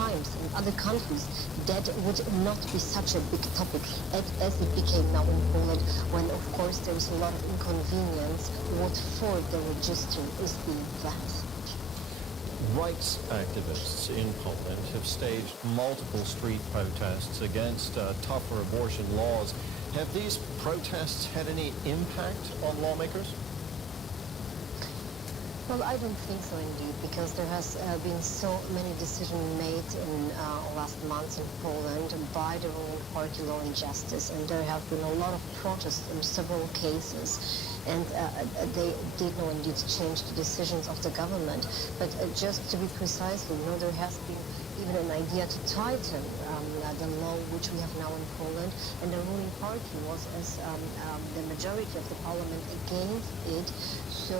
times in other countries, that would not be such a big topic as it became now in Poland, when of course there is a lot of inconvenience what for the register is being planned. Rights activists in Poland have staged multiple street protests against tougher abortion laws. Have these protests had any impact on lawmakers? Well, I don't think so indeed, because there has been so many decisions made in last months in Poland by the ruling party Law and Justice, and there have been a lot of protests in several cases, and they did not indeed change the decisions of the government. But just to be precise, there has been even an idea to tighten the law which we have now in Poland, and the ruling party was, as the majority of the parliament, against it. So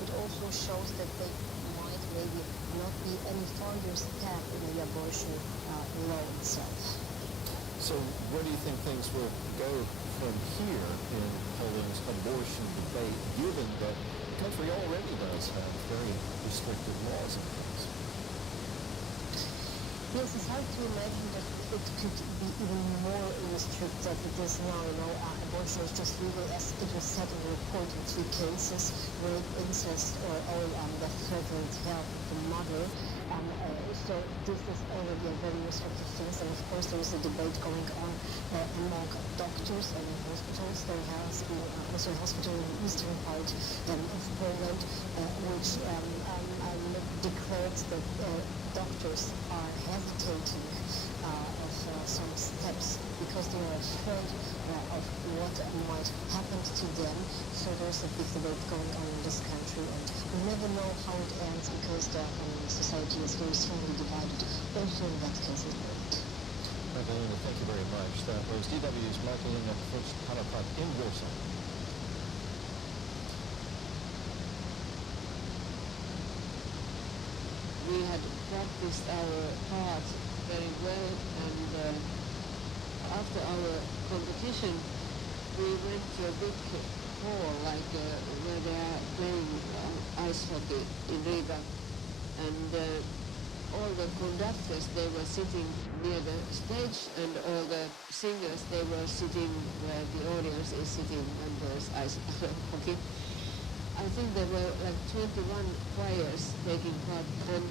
it also shows that they might maybe not be any further step in the abortion law itself. So where do you think things will go from here in Poland's abortion debate, given that the country already does have very restrictive laws in place? Yes, it's hard to imagine that it could be even more restricted than it is now. Abortion is just legal, as it was said in the report, in 3 cases: rape, incest, or the threatened health of the mother. So this is already a very restrictive thing, and of course there is a debate going on among doctors and in hospitals. There has been also a hospital in the eastern part of Poland which declared that doctors are hesitating of some steps because they are afraid of what might happen to them. So there's a big debate going on in this country, and we never know how it ends because the society is very strongly divided, also in that case in Poland. Magdalena, thank you very much. That was DW's Magdalena Fritz-Harapat in Warsaw. We had practiced our part very well, and after our competition we went to a big hall, like where they are playing ice hockey in Riga, and all the conductors, they were sitting near the stage, and all the singers, they were sitting where the audience is sitting when there's ice hockey. I think there were like 21 choirs taking part, and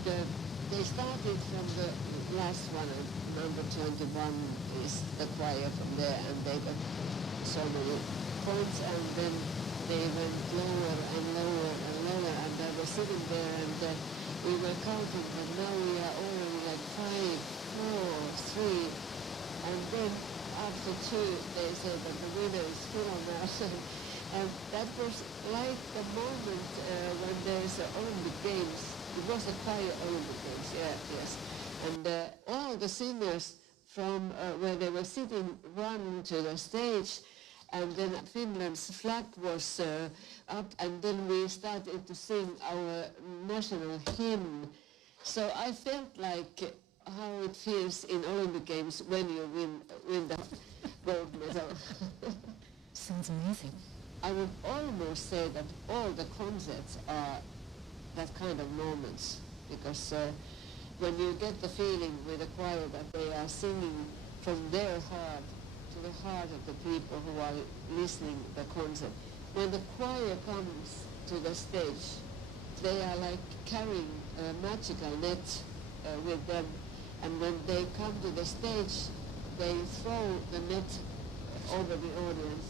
they started from the last one, number 21 is the choir from there, and they got so many points, and then they went lower and lower and lower, and I was sitting there, and we were counting, and now we are already like 5, 4, 3, and then after 2 they said that the winner is Filomash. And that was like the moment when there's Olympic Games. It was the choir Olympic Games, yes. And all the singers from where they were sitting ran to the stage, and then Finland's flag was up, and then we started to sing our national hymn. So I felt like how it feels in Olympic Games when you win the gold medal. Sounds amazing. I would almost say that all the concerts are that kind of moments, because when you get the feeling with the choir that they are singing from their heart to the heart of the people who are listening to the concert. When the choir comes to the stage, they are like carrying a magical net with them, and when they come to the stage, they throw the net over the audience.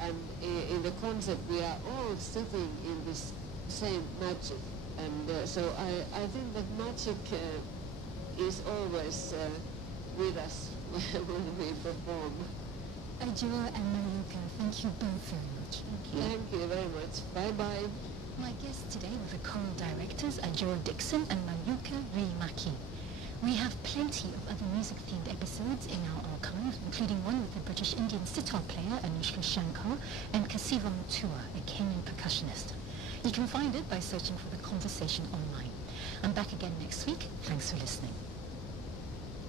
And in the concert, we are all sitting in this same magic. And so I think that magic is always with us when we perform. Adjoa and Mariuka, thank you both very much. Thank you very much. Bye-bye. My guests today were the choral directors Adjoa Dixon and Mariuka Riihimäki. We have plenty of other music-themed episodes in our archive, including one with the British Indian sitar player Anushka Shankar and Kasiva Mutua, a Kenyan percussionist. You can find it by searching for The Conversation online. I'm back again next week. Thanks for listening.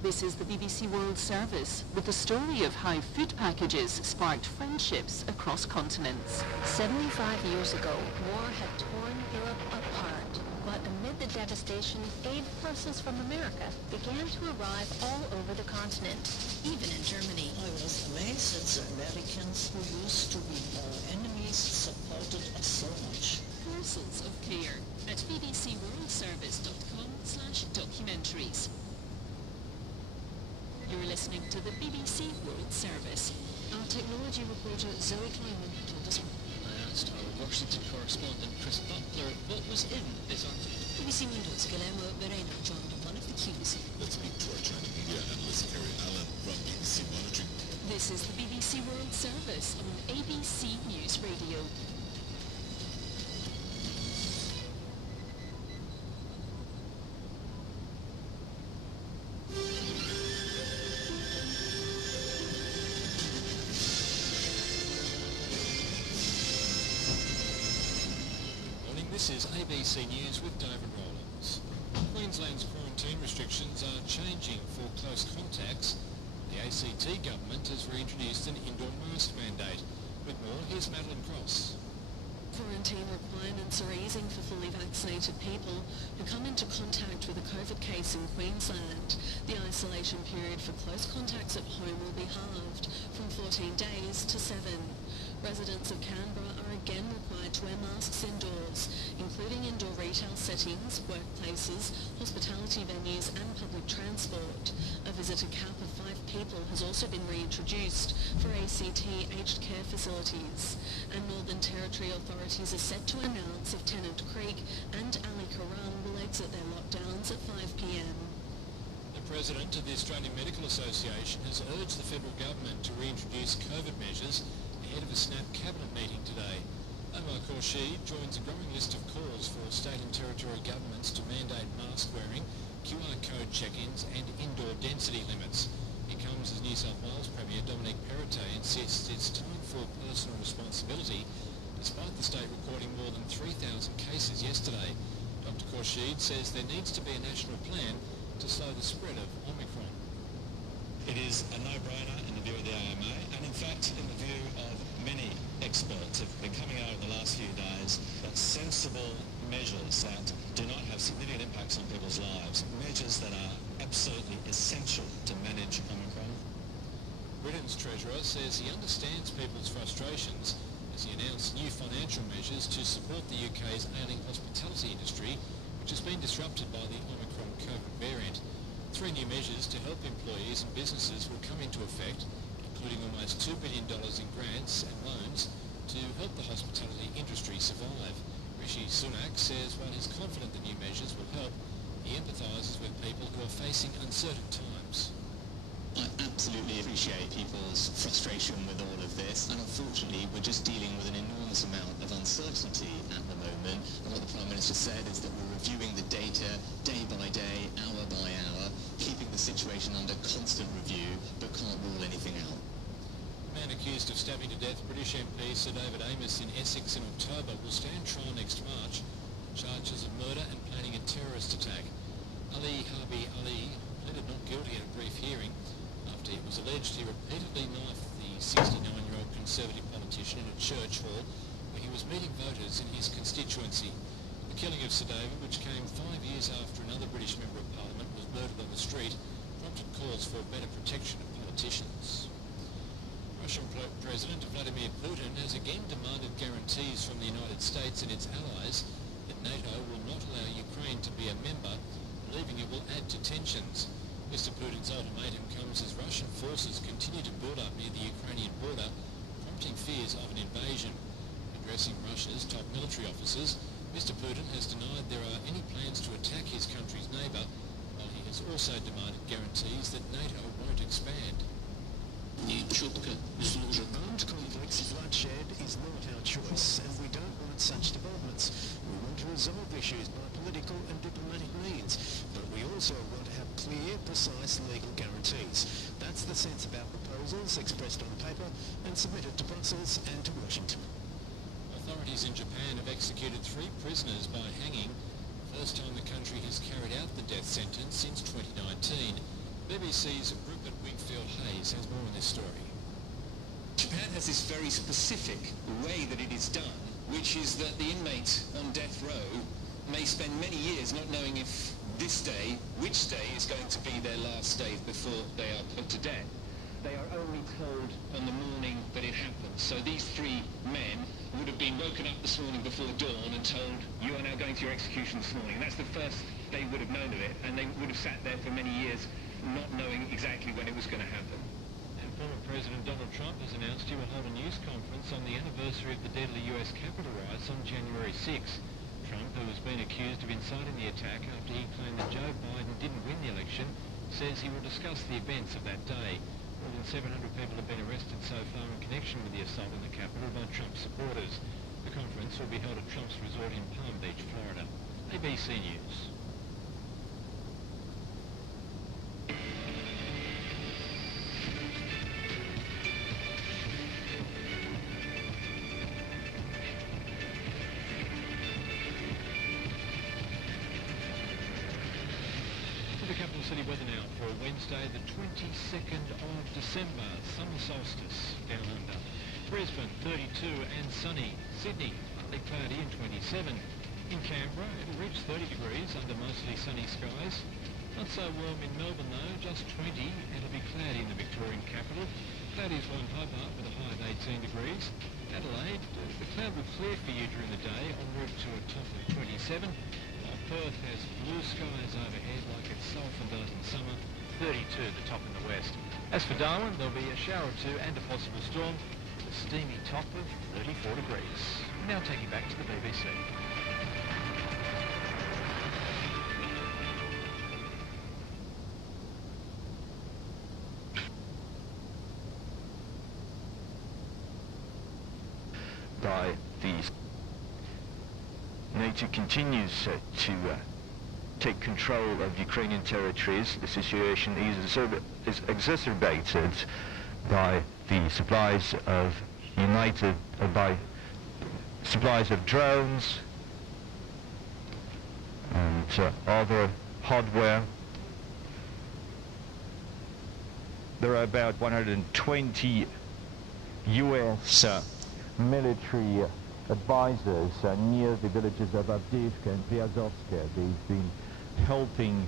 This is the BBC World Service, with the story of how food packages sparked friendships across continents. 75 years ago, war had torn Europe apart, but amid the devastation, aid forces from America began to arrive all over the continent, even in Germany. I was amazed that the Americans, who used to be our enemies, supported us so much. Parcels of care at bbcworldservice.com/documentaries. You're listening to the BBC World Service. Our technology reporter Zoe Kleiman told us. I asked our Washington correspondent Chris Butler what was in this article. BBC Windows Guillermo Moreno joined one of the queues. Let's meet to our China media analyst Kerry Allen from BBC Monitoring. This is the BBC World Service on ABC News Radio. This is ABC News with David Rowlands. Queensland's quarantine restrictions are changing for close contacts. The ACT government has reintroduced an indoor mask mandate. With more, here's Madeline Cross. Quarantine requirements are easing for fully vaccinated people who come into contact with a COVID case in Queensland. The isolation period for close contacts at home will be halved from 14 days to 7. Residents of Canberra are again required to wear masks indoors, including indoor retail settings, workplaces, hospitality venues and public transport. A visitor cap of 5 people has also been reintroduced for ACT aged care facilities. And Northern Territory authorities are set to announce if Tennant Creek and Ali Karan will exit their lockdowns at 5 p.m. The President of the Australian Medical Association has urged the federal government to reintroduce COVID measures ahead of a snap cabinet meeting today. Omar Khorshid joins a growing list of calls for state and territory governments to mandate mask wearing, QR code check-ins and indoor density limits. He comes as New South Wales Premier Dominic Perrottet insists it's time for personal responsibility, despite the state recording more than 3,000 cases yesterday. Dr Khorshid says there needs to be a national plan to slow the spread of Omicron. It is a no-brainer in the view of the AMA, and in fact in the view of many experts who have been coming out over the last few days, that sensible measures that do not have significant impacts on people's lives, measures that are absolutely essential to manage Omicron. Britain's Treasurer says he understands people's frustrations as he announced new financial measures to support the UK's ailing hospitality industry, which has been disrupted by the Omicron COVID variant. 3 new measures to help employees and businesses will come into effect, including almost $2 billion in grants and loans to help the hospitality industry survive. Rishi Sunak says while he's confident the new measures will help, he empathises with people who are facing uncertain times. I absolutely appreciate people's frustration with all of this, and unfortunately we're just dealing with an enormous amount of uncertainty at the moment. And what the Prime Minister said is that we're reviewing the data day by day, hour by hour, keeping the situation under constant review, but can't rule anything out. The man accused of stabbing to death British MP Sir David Amess in Essex in October will stand trial next March on charges of murder and planning a terrorist attack. Ali Harbi Ali pleaded not guilty at a brief hearing after it was alleged he repeatedly knifed the 69-year-old Conservative politician in a church hall where he was meeting voters in his constituency. The killing of Sir David, which came 5 years after another British Member of Parliament was murdered on the street, prompted calls for better protection of politicians. Russian President Vladimir Putin has again demanded guarantees from the United States and its allies that NATO will not allow Ukraine to be a member, believing it will add to tensions. Mr. Putin's ultimatum comes as Russian forces continue to build up near the Ukrainian border, prompting fears of an invasion. Addressing Russia's top military officers, Mr. Putin has denied there are any plans to attack his country's neighbour, while he has also demanded guarantees that NATO won't expand. Bloodshed is not our choice, and we don't want such developments. We want to resolve issues by political and diplomatic means, but we also want to have clear, precise legal guarantees. That's the sense of our proposals expressed on paper and submitted to Brussels and to Washington. Authorities in Japan have executed 3 prisoners by hanging, the first time the country has carried out the death sentence since 2019. BBC's Rupert Wingfield-Hayes has more on this story. Japan has this very specific way that it is done, which is that the inmate on death row may spend many years not knowing if this day, which day, is going to be their last day before they are put to death. They are only told on the morning that it happened. So these three men would have been woken up this morning before dawn and told, you are now going to your execution this morning. And that's the first they would have known of it, and they would have sat there for many years not knowing exactly when it was going to happen. And former President Donald Trump has announced he will hold a news conference on the anniversary of the deadly US Capitol riots on January 6. Trump, who has been accused of inciting the attack after he claimed that Joe Biden didn't win the election, says he will discuss the events of that day. More than 700 people have been arrested so far in connection with the assault on the Capitol by Trump supporters. The conference will be held at Trump's resort in Palm Beach, Florida. ABC News. City weather now for Wednesday the 22nd of December, summer solstice down under. Brisbane 32 and sunny. Sydney partly cloudy and 27. In Canberra it'll reach 30 degrees under mostly sunny skies. Not so warm in Melbourne though, just 20. It'll be cloudy in the Victorian capital. Cloudy as well in Hobart with a high of 18 degrees. Adelaide, the cloud will clear for you during the day en route to a top of 27. Perth has blue skies overhead like it so often does in summer, 32 the top in the west. As for Darwin, there'll be a shower or two and a possible storm, with a steamy top of 34 degrees. Now take you back to the BBC. By these NATO continues to take control of Ukrainian territories. The situation is exacerbated by the supplies of by supplies of drones and other hardware. There are about 120 U.S. Military advisors near the villages of Avdiivka and Vyazovska. They've been helping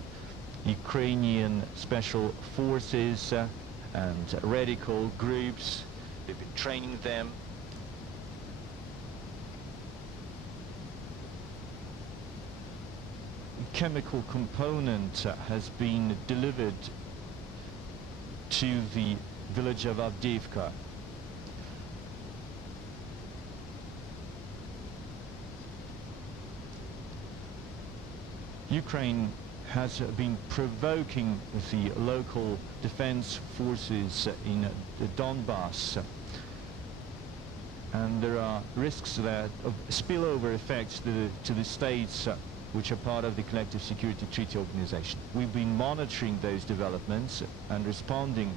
Ukrainian special forces and radical groups. They've been training them. A chemical component has been delivered to the village of Avdiivka. Ukraine has been provoking the local defense forces in the Donbass, and there are risks that of spillover effects to the states which are part of the Collective Security Treaty Organization. We've been monitoring those developments and responding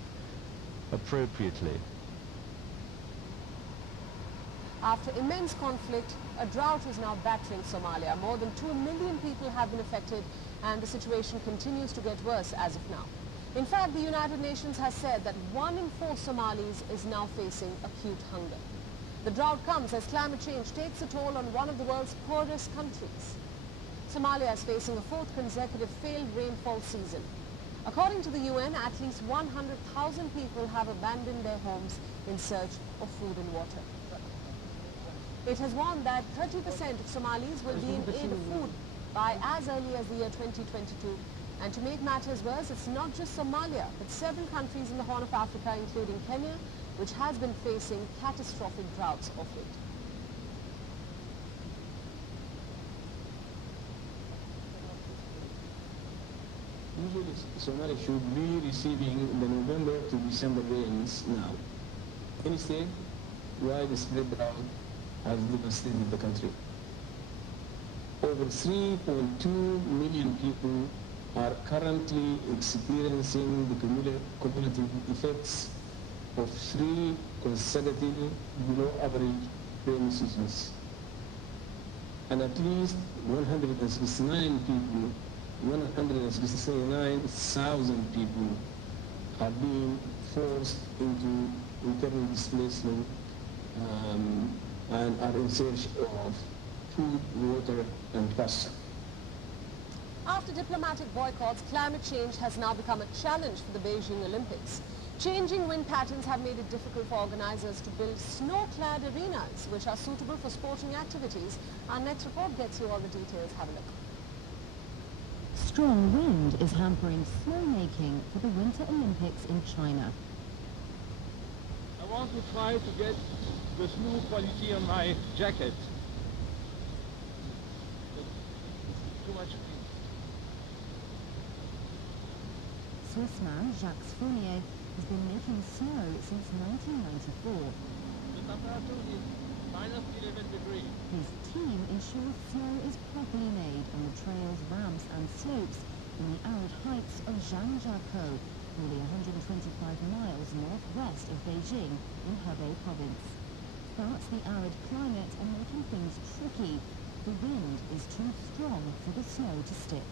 appropriately. After immense conflict, a drought is now battering Somalia. More than 2 million people have been affected, and the situation continues to get worse as of now. In fact, the United Nations has said that 1 in 4 Somalis is now facing acute hunger. The drought comes as climate change takes a toll on one of the world's poorest countries. Somalia is facing a 4th consecutive failed rainfall season. According to the UN, at least 100,000 people have abandoned their homes in search of food and water. It has warned that 30% of Somalis will be in aid of food by as early as the year 2022. And to make matters worse, it's not just Somalia, but several countries in the Horn of Africa, including Kenya, which has been facing catastrophic droughts of late. Usually Somalia should be receiving the November to December rains now. Instead, widespread drought has devastated the country. Over 3.2 million people are currently experiencing the cumulative effects of 3 consecutive below average rainy seasons. And at least 169,000 people have been forced into internal displacement and are in search of food, water, and pasture. After diplomatic boycotts, climate change has now become a challenge for the Beijing Olympics. Changing wind patterns have made it difficult for organizers to build snow-clad arenas which are suitable for sporting activities. Our next report gets you all the details. Have a look. Strong wind is hampering snowmaking for the Winter Olympics in China. I want to try to get the snow quality on my jacket. Too much wind. Swiss man Jacques Fournier has been making snow since 1994. The temperature is minus 11 degrees. His team ensures snow is properly made on the trails, ramps and slopes in the arid heights of Zhangjiakou, nearly 125 miles northwest of Beijing in Hebei province. But the arid climate are making things tricky. The wind is too strong for the snow to stick.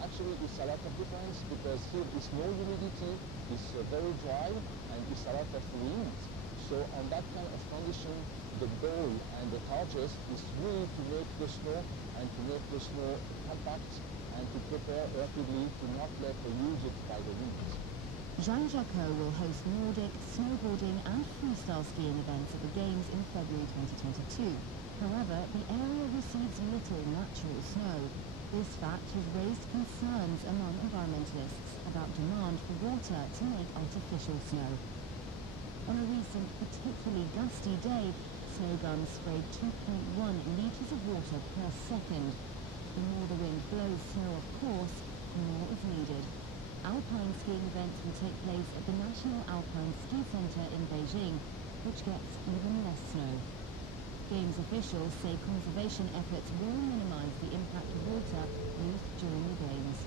Actually, it's a lot of difference because here is no humidity, it's very dry, and it's a lot of wind. So on that kind of condition, the goal and the target is really to make the snow and to make the snow compact and to prepare rapidly to not let lose it by the wind. Zhangjiakou will host Nordic, snowboarding and freestyle skiing events at the Games in February 2022. However, the area receives little natural snow. This fact has raised concerns among environmentalists about demand for water to make artificial snow. On a recent particularly gusty day, snow guns sprayed 2.1 litres of water per second. The more the wind blows snow, of course, the more is needed. Alpine skiing events will take place at the National Alpine Ski Centre in Beijing, which gets even less snow. Games officials say conservation efforts will minimise the impact of water used during the Games.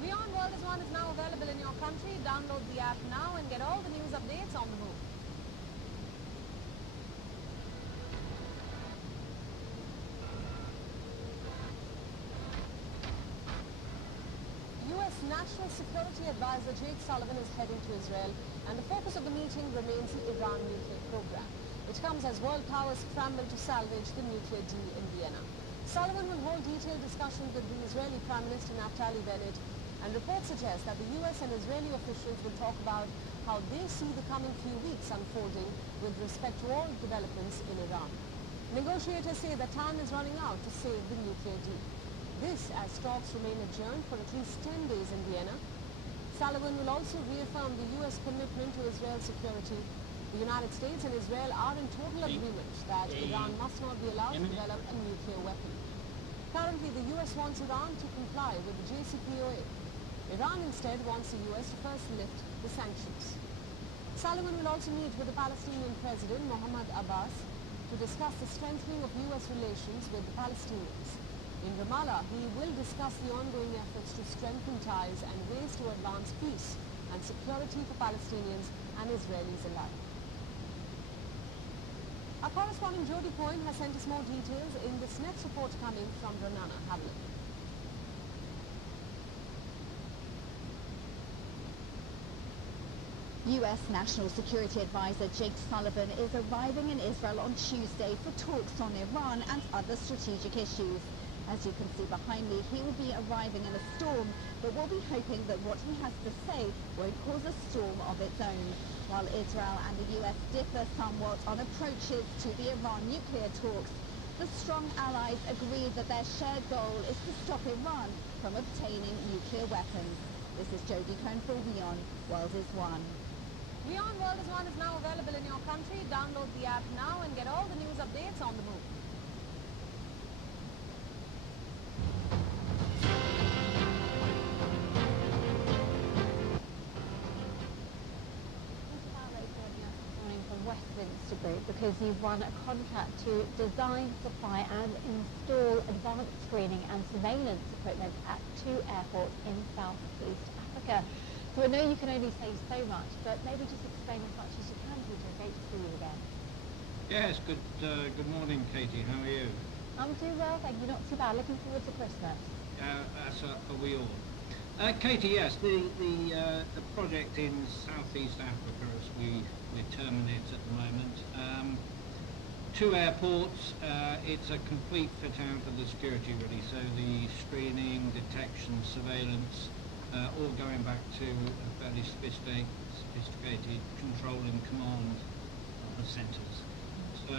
Beyond World is One is now available in your country. Download the app now and get all the news updates on the move. U.S. National Security Advisor Jake Sullivan is heading to Israel, and the focus of the meeting remains the Iran nuclear program. It comes as world powers scramble to salvage the nuclear deal in Vienna. Sullivan will hold detailed discussions with the Israeli Prime Minister Naftali Bennett, and reports suggest that the U.S. and Israeli officials will talk about how they see the coming few weeks unfolding with respect to all developments in Iran. Negotiators say that time is running out to save the nuclear deal. This as talks remain adjourned for at least 10 days in Vienna. Sullivan will also reaffirm the U.S. commitment to Israel's security. The United States and Israel are in total agreement that Iran must not be allowed to develop a nuclear weapon. Currently, the U.S. wants Iran to comply with the JCPOA. Iran instead wants the U.S. to first lift the sanctions. Sullivan will also meet with the Palestinian President Mahmoud Abbas to discuss the strengthening of U.S. relations with the Palestinians. In Ramallah, he will discuss the ongoing efforts to strengthen ties and ways to advance peace and security for Palestinians and Israelis alike. Our correspondent Jody Coyne has sent us more details in this next report coming from Renana. Have a look. U.S. National Security Advisor Jake Sullivan is arriving in Israel on Tuesday for talks on Iran and other strategic issues. As you can see behind me, he will be arriving in a storm, but we'll be hoping that what he has to say won't cause a storm of its own. While Israel and the US differ somewhat on approaches to the Iran nuclear talks, the strong allies agree that their shared goal is to stop Iran from obtaining nuclear weapons. This is Jodie Cohn for Beyond World is One. Beyond World is One is now available in your country. Download the app now and get all the news updates on the move. Westminster Group because you've won a contract to design, supply and install advanced screening and surveillance equipment at 2 airports in Southeast Africa. So I know you can only say so much, but maybe just explain as much as you can, Peter. Great to see you again. Yes, good morning, Katie. How are you? I'm doing well, thank you. Not too bad. Looking forward to Christmas. As are we all. Katie, yes, the project in Southeast Africa, as we term it at the moment, 2 airports, it's a complete fit out of the security really, so the screening, detection, surveillance, all going back to a fairly sophisticated control and command centres. So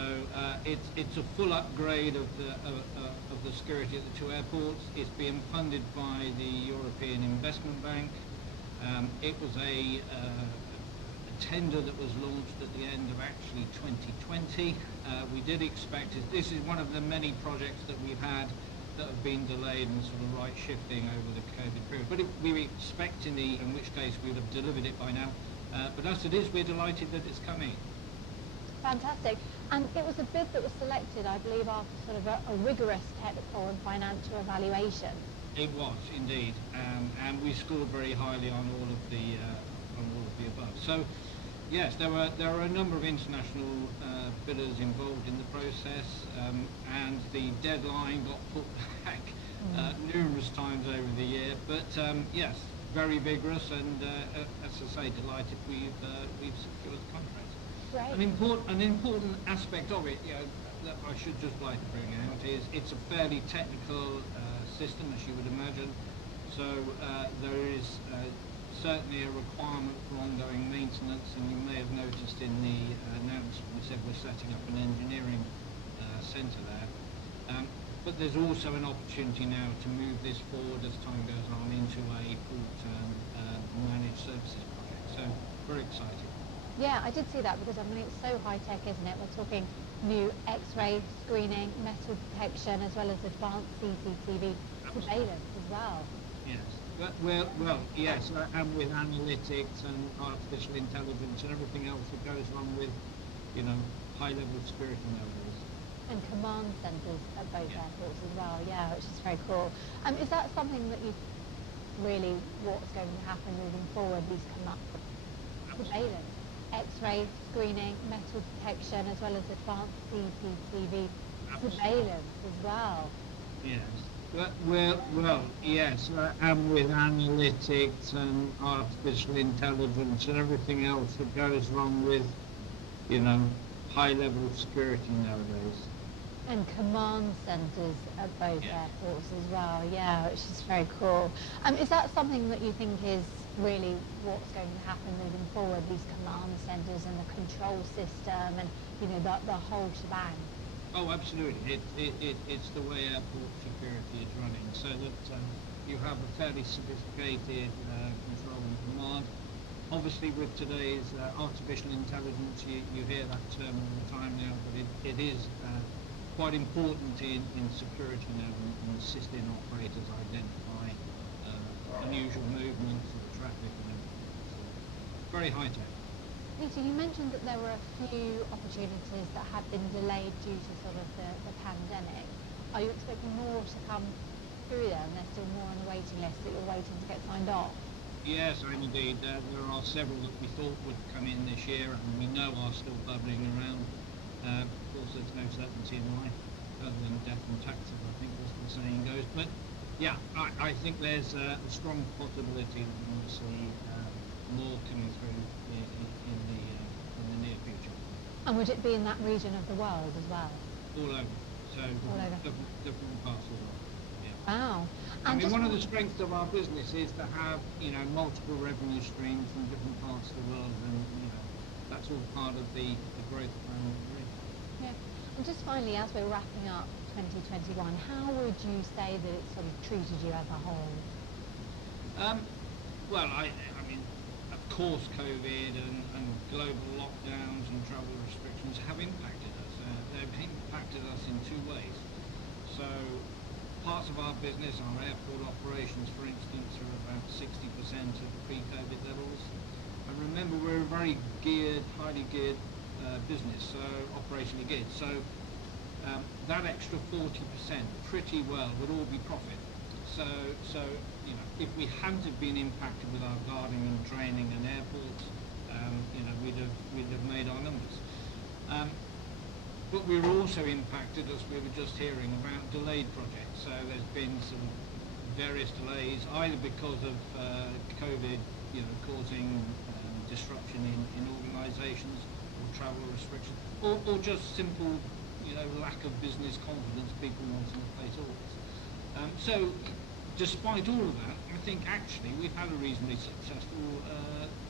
it's a full upgrade of the security at the 2 airports. It's being funded by the European Investment Bank. It was a tender that was launched at the end of actually 2020. We did expect it. This is one of the many projects that we've had that have been delayed and sort of right shifting over the COVID period. But we were expecting in which case we would have delivered it by now. But as it is, we're delighted that it's coming. Fantastic. And it was a bid that was selected, I believe, after sort of a rigorous technical and financial evaluation. It was indeed, and we scored very highly on all of the above. So, yes, there were a number of international bidders involved in the process, and the deadline got put back numerous times over the year. But yes, very vigorous, and as I say, delighted we've secured the contract. Right. An important aspect of it, that I should just like to bring out is it's a fairly technical system, as you would imagine. So there is certainly a requirement for ongoing maintenance, and you may have noticed in the announcement we said we're setting up an engineering centre there. But there's also an opportunity now to move this forward as time goes on into a full-term managed services project. So very exciting. Yeah, I did see that because it's so high-tech, isn't it? We're talking new X-ray screening, metal detection, as well as advanced CCTV surveillance as well. Yes. Well, yes, and with analytics and artificial intelligence and everything else that goes along with, high-level security nowadays. And command centres at both airports as well, yeah, which is very cool. Is that something that you really, what's going to happen moving forward, these surveillance? X-ray screening, metal detection, as well as advanced CCTV surveillance as well. Yes. Well, yes, and with analytics and artificial intelligence and everything else that goes along with, high-level security nowadays. And command centres at both airports as well, yeah, which is very cool. Is that something that you think is really what's going to happen moving forward, these command centres and the control system and, the whole shebang? Oh, absolutely. It's the way airport security is running, so that you have a fairly sophisticated control and command. Obviously, with today's artificial intelligence, you hear that term all the time now, but it is quite important in security now and assisting operators identify unusual movements of traffic and everything. So, very high tech. Peter, you mentioned that there were a few opportunities that had been delayed due to sort of the pandemic. Are you expecting more to come through there, and there's still more on the waiting list that you're waiting to get signed off? Yes, indeed. There are several that we thought would come in this year and we know are still bubbling around. Of course, there's no certainty in life other than death and taxes, I think, as the saying goes. But yeah, I think there's a strong possibility that we'll see more coming through in the near future. And would it be in that region of the world as well? All over. So all over. Different parts of the world. Yeah. Wow. One of the strengths of our business is to have, multiple revenue streams from different parts of the world, and that's all part of the growth plan. Yeah. And just finally, as we're wrapping up 2021, how would you say that it sort of treated you as a whole? Well, I mean, of course, COVID and global lockdowns and travel restrictions have impacted us. They've impacted us in two ways. So, parts of our business, our airport operations, for instance, are about 60% of pre-COVID levels. And remember, we're a very highly geared business, so operationally geared. So that extra 40% pretty well would all be profit. So if we hadn't have been impacted with our guarding and training and airports, we'd have made our numbers. But we were also impacted, as we were just hearing, about delayed projects. So there's been some various delays, either because of COVID, causing disruption in organisations or travel restrictions, or just simple lack of business confidence, people wanting to play talks. So, despite all of that, I think actually we've had a reasonably successful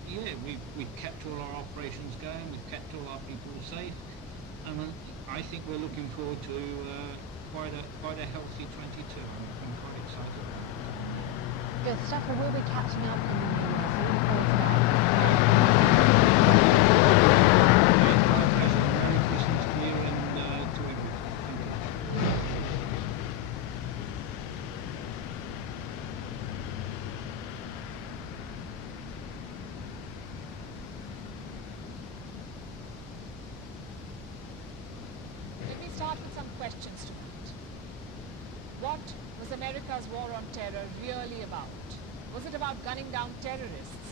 year. We've kept all our operations going, we've kept all our people safe, and I think we're looking forward to quite a healthy 22. I'm quite excited. Good stuff. We'll be catching up in the start with some questions tonight. What was America's war on terror really about? Was it about gunning down terrorists?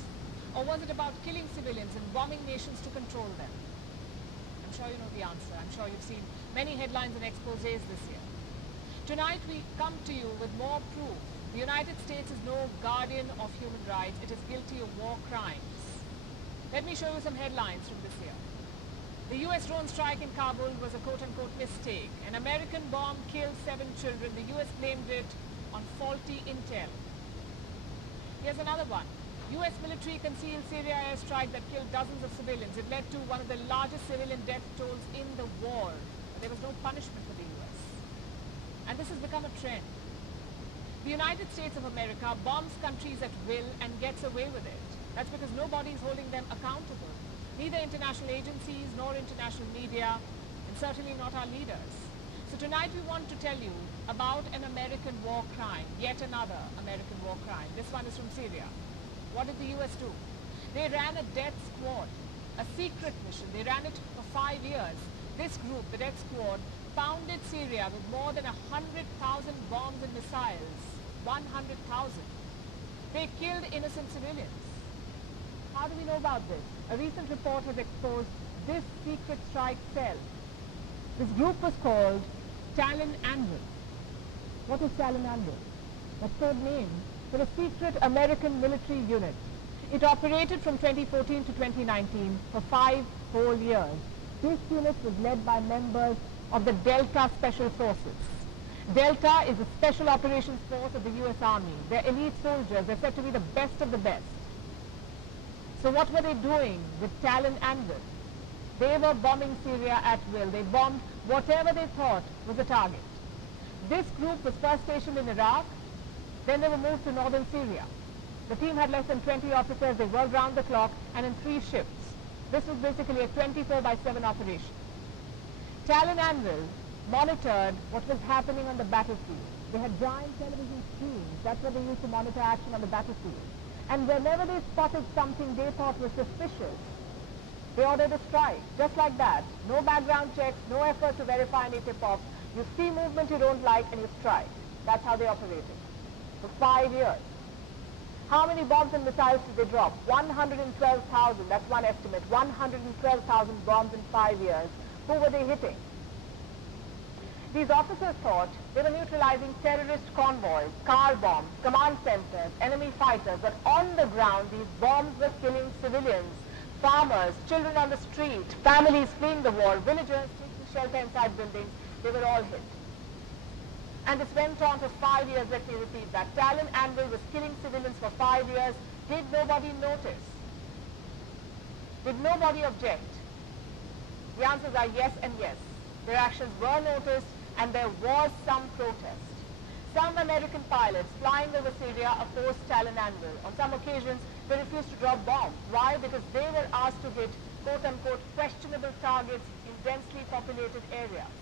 Or was it about killing civilians and bombing nations to control them? I'm sure you know the answer. I'm sure you've seen many headlines and exposés this year. Tonight we come to you with more proof. The United States is no guardian of human rights. It is guilty of war crimes. Let me show you some headlines from this year. The US drone strike in Kabul was a quote-unquote mistake. An American bomb killed 7 children. The US blamed it on faulty intel. Here's another one. US military concealed Syria airstrike that killed dozens of civilians. It led to one of the largest civilian death tolls in the war. But there was no punishment for the US. And this has become a trend. The United States of America bombs countries at will and gets away with it. That's because nobody is holding them accountable. Neither international agencies nor international media, and certainly not our leaders. So tonight we want to tell you about an American war crime, yet another American war crime. This one is from Syria. What did the US do? They ran a death squad, a secret mission. They ran it for 5 years. This group, the death squad, pounded Syria with more than 100,000 bombs and missiles. 100,000. They killed innocent civilians. How do we know about this? A recent report has exposed this secret strike cell. This group was called Talon Anvil. What is Talon Anvil? That's code name for a secret American military unit. It operated from 2014 to 2019 for 5 whole years. This unit was led by members of the Delta Special Forces. Delta is a special operations force of the US Army. They're elite soldiers. They're said to be the best of the best. So what were they doing with Talon Anvil? They were bombing Syria at will. They bombed whatever they thought was a target. This group was first stationed in Iraq, then they were moved to northern Syria. The team had less than 20 officers. They worked round the clock and in 3 shifts. This was basically a 24/7 operation. Talon Anvil monitored what was happening on the battlefield. They had giant television screens. That's what they used to monitor action on the battlefield. And whenever they spotted something they thought was suspicious, they ordered a strike, just like that. No background checks, no effort to verify any tip-off. You see movement you don't like and you strike. That's how they operated for 5 years. How many bombs and missiles did they drop? 112,000, that's one estimate. 112,000 bombs in 5 years. Who were they hitting? These officers thought they were neutralizing terrorist convoys, car bombs, command centers, enemy fighters, but on the ground these bombs were killing civilians, farmers, children on the street, families fleeing the war, villagers taking shelter inside buildings. They were all hit. And this went on for 5 years. Let me repeat that. Talon Anvil was killing civilians for 5 years. Did nobody notice? Did nobody object? The answers are yes and yes. Their actions were noticed and there was some protest. Some American pilots flying over Syria opposed Talon Anvil. On some occasions, they refused to drop bombs. Why? Because they were asked to hit quote-unquote questionable targets in densely populated areas.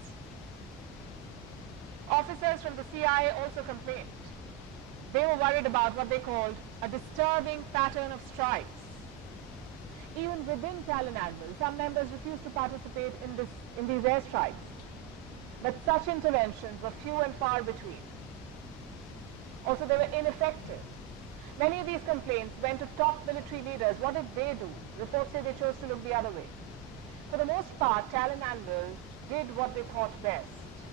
Officers from the CIA also complained. They were worried about what they called a disturbing pattern of strikes. Even within Talon Anvil, some members refused to participate in these airstrikes. But such interventions were few and far between. Also, they were ineffective. Many of these complaints went to top military leaders. What did they do? Reports say they chose to look the other way. For the most part, Talon Anvil did what they thought best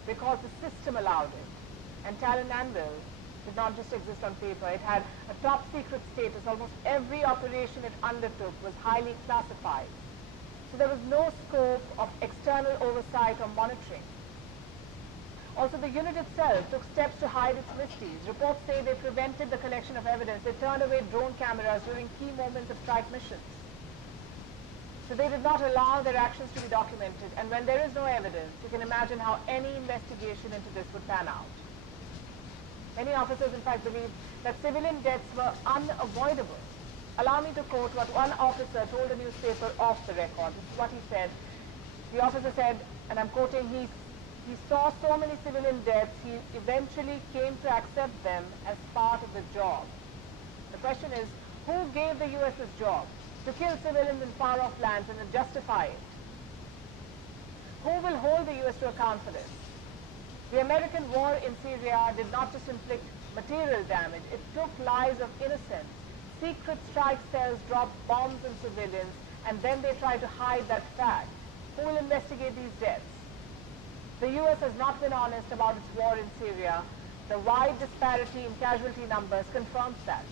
because the system allowed it. And Talon Anvil did not just exist on paper. It had a top secret status. Almost every operation it undertook was highly classified. So there was no scope of external oversight or monitoring. Also, the unit itself took steps to hide its misdeeds. Reports say they prevented the collection of evidence. They turned away drone cameras during key moments of strike missions. So they did not allow their actions to be documented. And when there is no evidence, you can imagine how any investigation into this would pan out. Many officers, in fact, believe that civilian deaths were unavoidable. Allow me to quote what one officer told a newspaper off the record. This is what he said. The officer said, and I'm quoting, he saw so many civilian deaths, he eventually came to accept them as part of the job. The question is, who gave the US this job? To kill civilians in far-off lands and to justify it? Who will hold the US to account for this? The American war in Syria did not just inflict material damage, it took lives of innocents. Secret strike cells dropped bombs on civilians, and then they tried to hide that fact. Who will investigate these deaths? The US has not been honest about its war in Syria. The wide disparity in casualty numbers confirms that.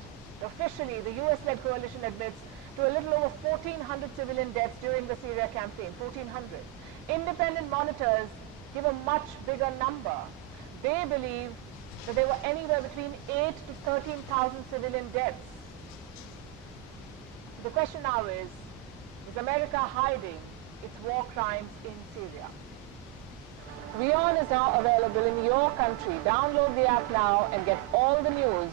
Officially, the US-led coalition admits to a little over 1,400 civilian deaths during the Syria campaign, 1,400. Independent monitors give a much bigger number. They believe that there were anywhere between 8,000 to 13,000 civilian deaths. The question now is America hiding its war crimes in Syria? WION is now available in your country. Download the app now and get all the news.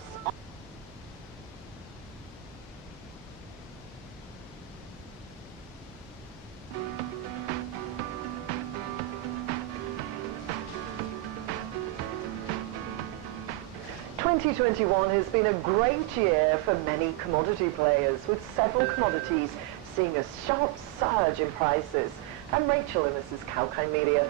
2021 has been a great year for many commodity players, with several commodities seeing a sharp surge in prices. I'm Rachel and this is Kalkine Media.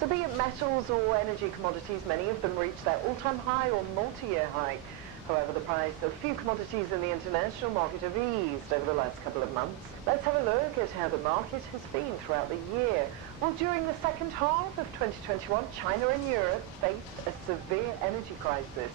So be it metals or energy commodities, many of them reached their all-time high or multi-year high. However, the price of few commodities in the international market have eased over the last couple of months. Let's have a look at how the market has been throughout the year. Well, during the second half of 2021, China and Europe faced a severe energy crisis.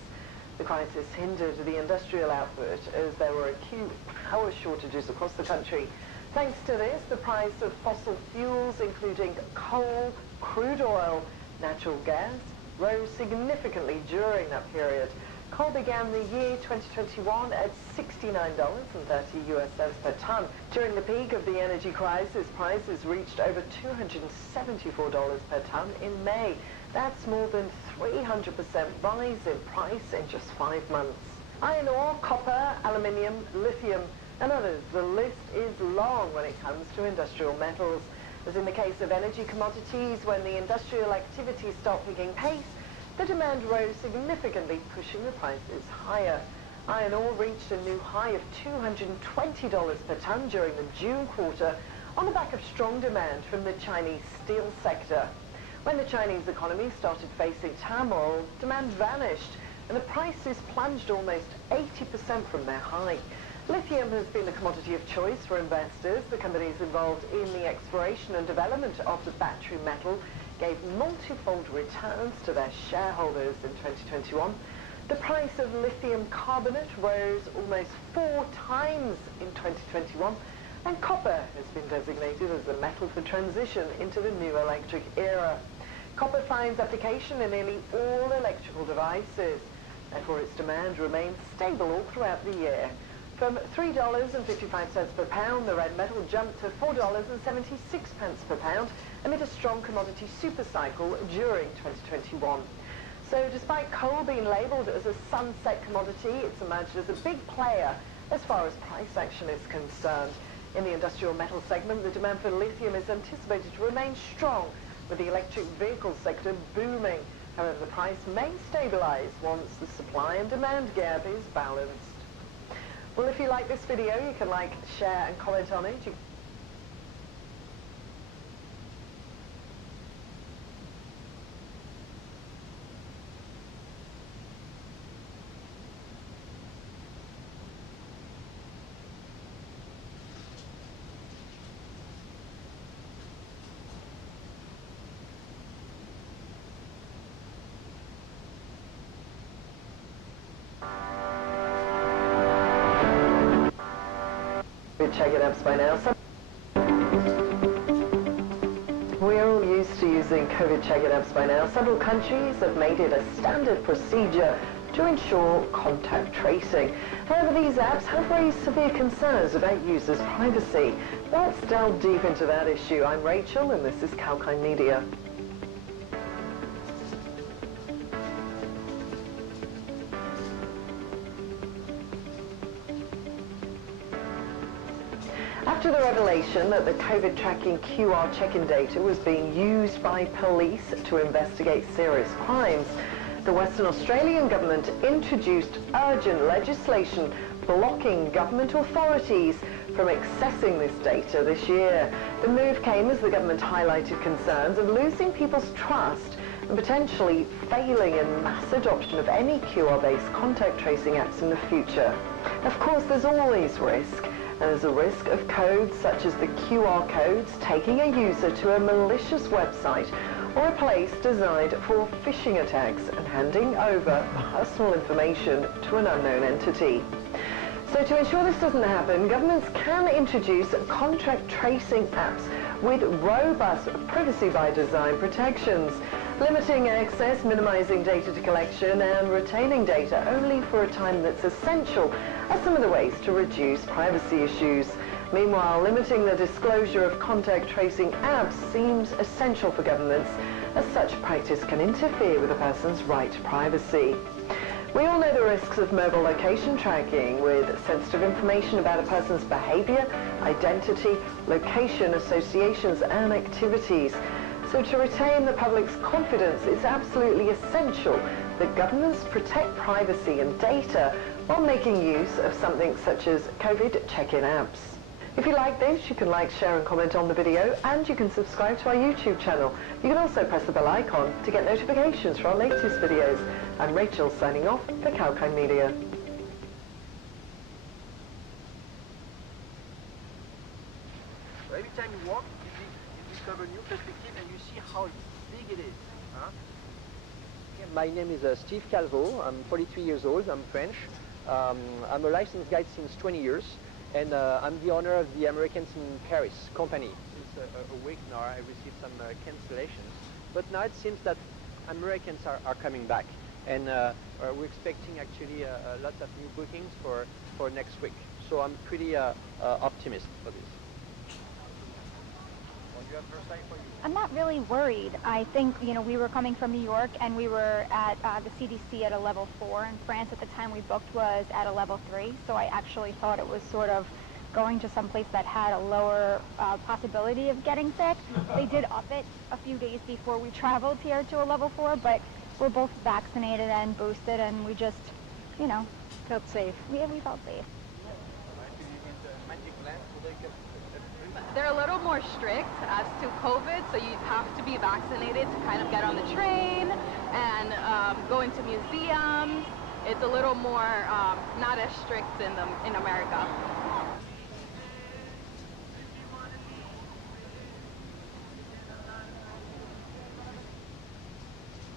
The crisis hindered the industrial output as there were acute power shortages across the country. Thanks to this, the price of fossil fuels, including coal, crude oil, natural gas, rose significantly during that period. Coal began the year 2021 at $69.30 per ton. During the peak of the energy crisis, prices reached over $274 per ton in May. That's more than 300% rise in price in just 5 months. Iron ore, copper, aluminium, lithium, and others. The list is long when it comes to industrial metals. As in the case of energy commodities, when the industrial activity stopped picking pace, the demand rose significantly, pushing the prices higher. Iron ore reached a new high of $220 per ton during the June quarter on the back of strong demand from the Chinese steel sector. When the Chinese economy started facing turmoil, demand vanished and the prices plunged almost 80% from their high. Lithium has been the commodity of choice for investors. The companies involved in the exploration and development of the battery metal gave multifold returns to their shareholders in 2021. The price of lithium carbonate rose almost 4 times in 2021, and copper has been designated as the metal for transition into the new electric era. Copper finds application in nearly all electrical devices. Therefore, its demand remains stable all throughout the year. From $3.55 per pound, the red metal jumped to $4.76 per pound amid a strong commodity supercycle during 2021. So despite coal being labelled as a sunset commodity, it's emerged as a big player as far as price action is concerned. In the industrial metal segment, the demand for lithium is anticipated to remain strong, with the electric vehicle sector booming. However, the price may stabilise once the supply and demand gap is balanced. Well, if you like this video, you can like, share and comment on it. Check it out by now. using COVID check-in apps by now. Several countries have made it a standard procedure to ensure contact tracing. However, these apps have raised severe concerns about users' privacy. Let's delve deep into that issue. I'm Rachel, and this is Kalkine Media. After the revelation that the COVID tracking QR check-in data was being used by police to investigate serious crimes, the Western Australian government introduced urgent legislation blocking government authorities from accessing this data this year. The move came as the government highlighted concerns of losing people's trust and potentially failing in mass adoption of any QR-based contact tracing apps in the future. Of course, there's always risk. And there's a risk of codes such as the QR codes taking a user to a malicious website or a place designed for phishing attacks and handing over personal information to an unknown entity. So to ensure this doesn't happen, governments can introduce contact tracing apps with robust privacy by design protections, limiting access, minimizing data collection and retaining data only for a time that's essential are some of the ways to reduce privacy issues. Meanwhile, limiting the disclosure of contact tracing apps seems essential for governments, as such practice can interfere with a person's right to privacy. We all know the risks of mobile location tracking, with sensitive information about a person's behavior, identity, location, associations and activities. So to retain the public's confidence, it's absolutely essential that governments protect privacy and data while making use of something such as COVID check-in apps. If you like this, you can like, share and comment on the video, and you can subscribe to our YouTube channel. You can also press the bell icon to get notifications for our latest videos. I'm Rachel, signing off for Kalkine Media. So every time you walk, you discover new perspective and you see how big it is. Huh? My name is Steve Calvo. I'm 43 years old. I'm French. I'm a licensed guide since 20 years. And I'm the owner of the Americans in Paris company. Since a week now, I received some cancellations. But now it seems that Americans are coming back. And we're expecting actually a lot of new bookings for next week. So I'm pretty optimistic for this. I'm not really worried. I think, we were coming from New York and we were at the CDC at a level 4, and France at the time we booked was at a level 3. So I actually thought it was sort of going to some place that had a lower possibility of getting sick. They did up it a few days before we traveled here to a level 4, but we're both vaccinated and boosted, and we just, felt safe. Yeah, we felt safe. They're a little more strict as to COVID, so you have to be vaccinated to kind of get on the train and go into museums. It's a little more not as strict in America.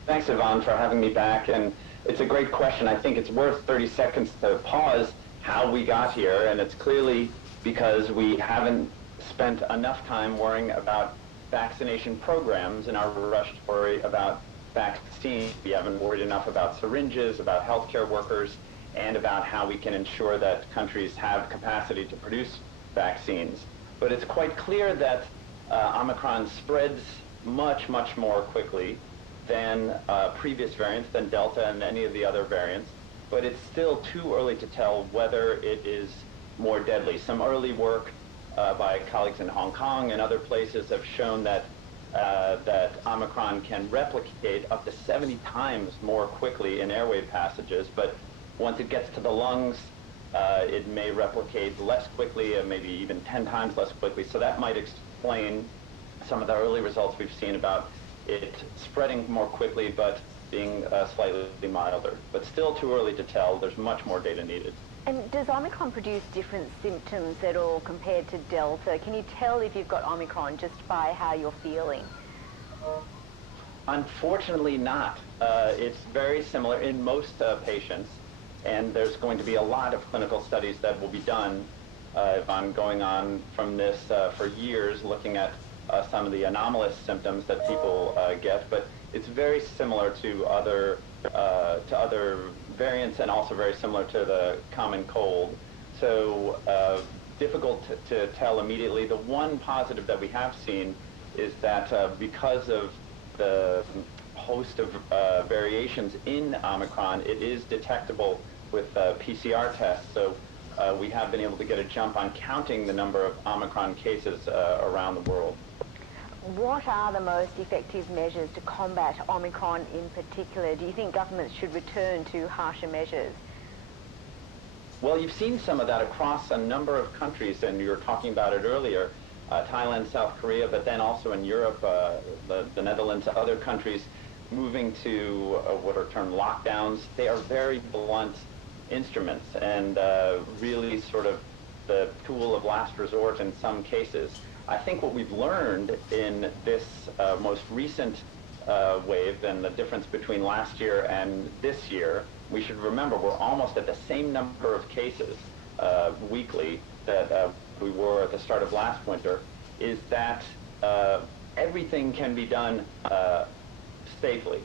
Thanks, Yvonne, for having me back, and it's a great question. I think it's worth 30 seconds to pause how we got here, and it's clearly because we haven't spent enough time worrying about vaccination programs in our rush to worry about vaccines. We haven't worried enough about syringes, about healthcare workers, and about how we can ensure that countries have capacity to produce vaccines. But it's quite clear that Omicron spreads much, much more quickly than previous variants, than Delta and any of the other variants. But it's still too early to tell whether it is more deadly. Some early work by colleagues in Hong Kong and other places have shown that that Omicron can replicate up to 70 times more quickly in airway passages, but once it gets to the lungs, it may replicate less quickly, maybe even 10 times less quickly. So that might explain some of the early results we've seen about it spreading more quickly, but being slightly milder. But still too early to tell. There's much more data needed. And does Omicron produce different symptoms at all compared to Delta? Can you tell if you've got Omicron just by how you're feeling? Unfortunately not. It's very similar in most patients, and there's going to be a lot of clinical studies that will be done if I'm going on from this for years, looking at some of the anomalous symptoms that people get, but it's very similar to other variants and also very similar to the common cold. So difficult to tell immediately. The one positive that we have seen is that because of the host of variations in Omicron, it is detectable with PCR tests. So we have been able to get a jump on counting the number of Omicron cases around the world. What are the most effective measures to combat Omicron in particular? Do you think governments should return to harsher measures? Well, you've seen some of that across a number of countries, and you were talking about it earlier, Thailand, South Korea, but then also in Europe, the Netherlands, other countries moving to what are termed lockdowns. They are very blunt instruments and really sort of the tool of last resort in some cases. I think what we've learned in this most recent wave and the difference between last year and this year, we should remember we're almost at the same number of cases weekly that we were at the start of last winter, is that everything can be done safely.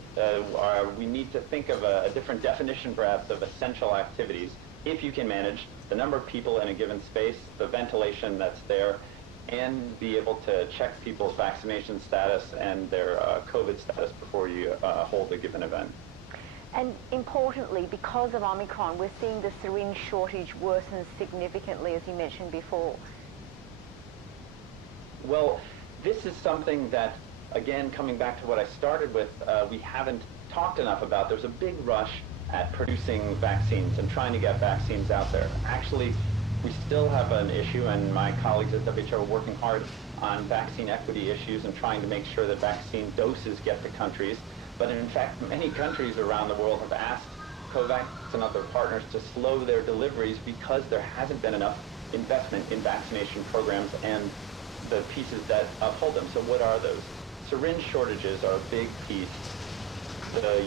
We need to think of a different definition perhaps of essential activities if you can manage the number of people in a given space, the ventilation that's there, and be able to check people's vaccination status and their COVID status before you hold a given event. And importantly, because of Omicron, we're seeing the syringe shortage worsen significantly, as you mentioned before. Well, this is something that, again, coming back to what I started with, we haven't talked enough about. There's a big rush at producing vaccines and trying to get vaccines out there. Actually, we still have an issue, and my colleagues at WHO are working hard on vaccine equity issues and trying to make sure that vaccine doses get to countries. But in fact, many countries around the world have asked COVAX and other partners to slow their deliveries because there hasn't been enough investment in vaccination programs and the pieces that uphold them. So what are those? Syringe shortages are a big piece. The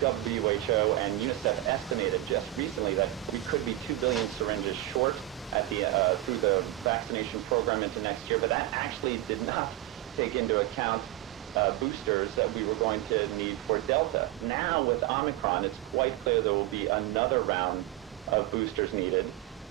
WHO and UNICEF estimated just recently that we could be 2 billion syringes short at the through the vaccination program into next year, but that actually did not take into account boosters that we were going to need for Delta. Now with Omicron, it's quite clear there will be another round of boosters needed.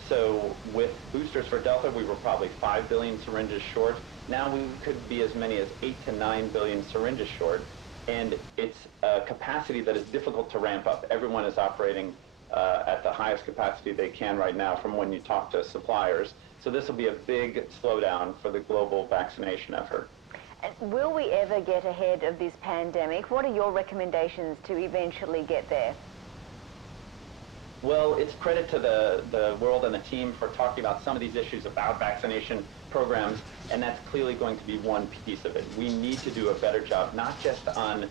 So with boosters for Delta, we were probably 5 billion syringes short. Now we could be as many as 8 to 9 billion syringes short. And it's a capacity that is difficult to ramp up. Everyone is operating at the highest capacity they can right now from when you talk to suppliers. So this will be a big slowdown for the global vaccination effort. Will we ever get ahead of this pandemic? What are your recommendations to eventually get there? Well, it's credit to the world and the team for talking about some of these issues about vaccination programs, and that's clearly going to be one piece of it. We need to do a better job, not just on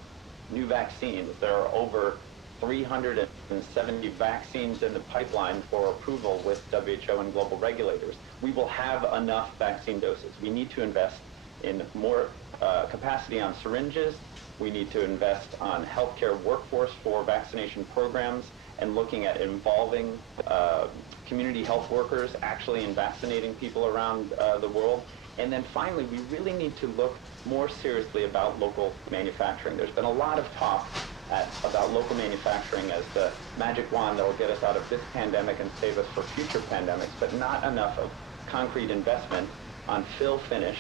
new vaccines. There are over 370 vaccines in the pipeline for approval with WHO and global regulators. We will have enough vaccine doses. We need to invest in more capacity on syringes. We need to invest on healthcare workforce for vaccination programs and looking at involving community health workers actually in vaccinating people around the world. And then finally, we really need to look more seriously about local manufacturing. There's been a lot of talk about local manufacturing as the magic wand that will get us out of this pandemic and save us for future pandemics, but not enough of concrete investment on fill finish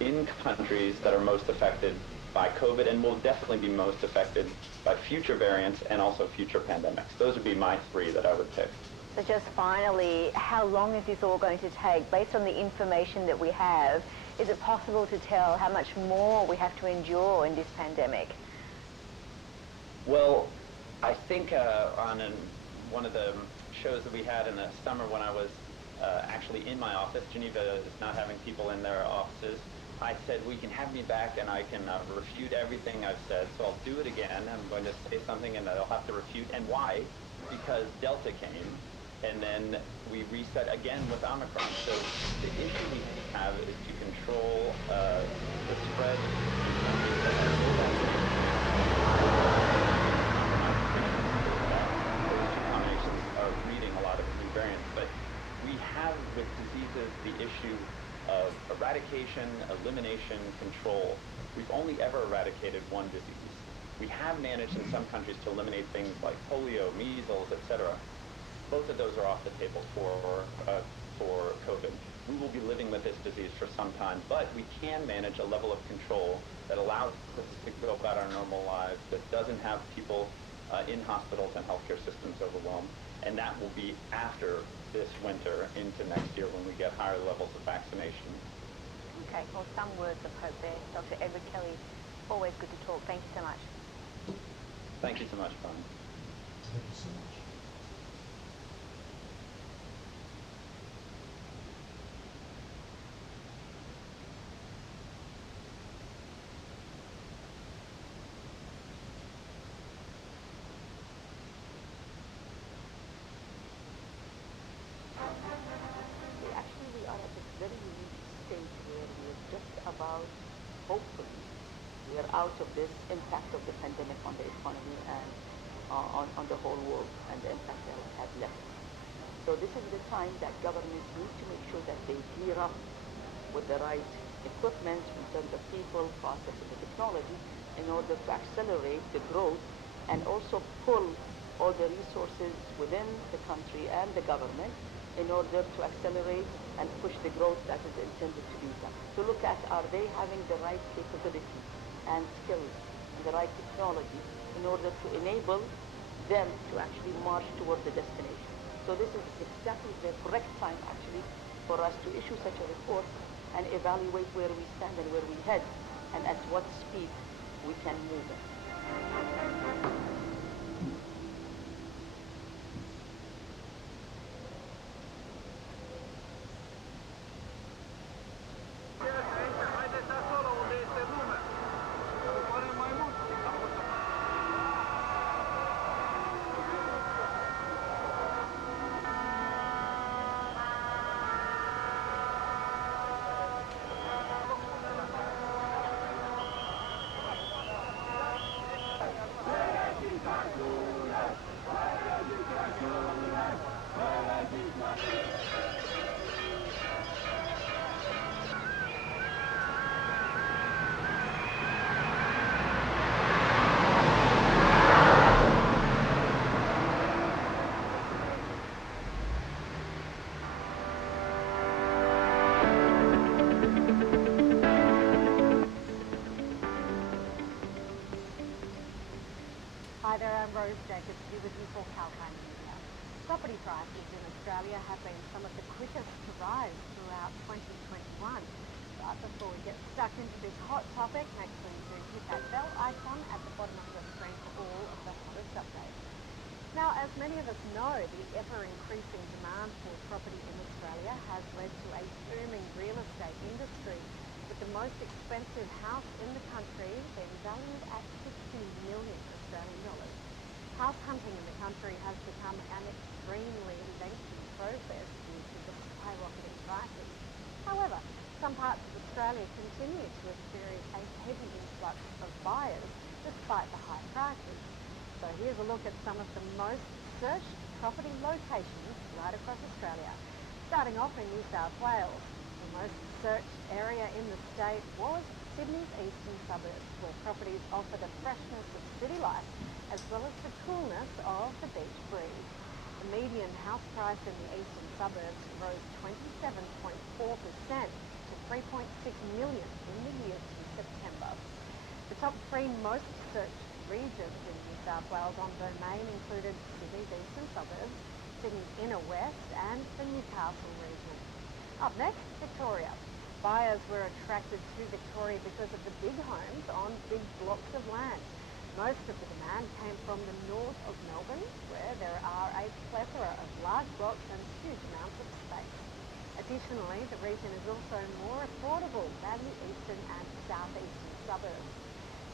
in countries that are most affected by COVID and will definitely be most affected by future variants and also future pandemics. Those would be my three that I would pick. So just finally, how long is this all going to take? Based on the information that we have, is it possible to tell how much more we have to endure in this pandemic? Well, I think on one of the shows that we had in the summer when I was actually in my office, Geneva is not having people in their offices, I said, we can have me back and I can refute everything I've said. So I'll do it again. I'm going to say something and I'll have to refute. And why? Because Delta came and then we reset again with Omicron. So the issue we have is to control the spread. Combinations are breeding a lot of new variants. But we have with diseases the issue of eradication eradication, elimination, control. We've only ever eradicated one disease. We have managed in some countries to eliminate things like polio, measles, etc. Both of those are off the table for COVID. We will be living with this disease for some time, but we can manage a level of control that allows us to go about our normal lives, that doesn't have people in hospitals and healthcare systems overwhelmed, and that will be after this winter into next year when we get higher levels of vaccination. Okay, well, some words of hope there. Dr. Edward Kelly, always good to talk. Thank you so much. Thank you so much, Brian. Thank you so much. We are at this very unique stage where we are just about, hopefully, we are out of this impact of the pandemic on the economy and on the whole world and the impact that it has left. So this is the time that governments need to make sure that they gear up with the right equipment in terms of people, processes, and technology in order to accelerate the growth and also pull all the resources within the country and the government in order to accelerate and push the growth that is intended to be done. To look at, are they having the right capability and skills and the right technology in order to enable them to actually march toward the destination. So this is exactly the correct time actually for us to issue such a report and evaluate where we stand and where we head and at what speed we can move it. Hi there, I'm Rose Jacobs, here with you for Calcine Media. Property prices in Australia have been some of the quickest to rise throughout 2021. But before we get stuck into this hot topic, make sure you do hit that bell icon at the bottom of the screen for all of the hottest updates. Now, as many of us know, the ever-increasing demand for property in Australia has led to a booming real estate industry, with the most expensive house in the country being valued at $60 million Australian dollars. House hunting in the country has become an extremely lengthy process due to the skyrocketing prices. However, some parts of Australia continue to experience a heavy influx of buyers despite the high prices. So here's a look at some of the most searched property locations right across Australia. Starting off in New South Wales, the most searched area in the state was Sydney's eastern suburbs, where properties offer the freshness of city life as well as the coolness of the beach breeze. The median house price in the eastern suburbs rose 27.4% to $3.6 million in the year to September. The top three most searched regions in New South Wales on Domain included Sydney's eastern suburbs, Sydney's inner west and the Newcastle region. Up next, Victoria. Buyers were attracted to Victoria because of the big homes on big blocks of land. Most of the demand came from the north of Melbourne, where there are a plethora of large blocks and huge amounts of space. Additionally, the region is also more affordable than the eastern and southeastern suburbs.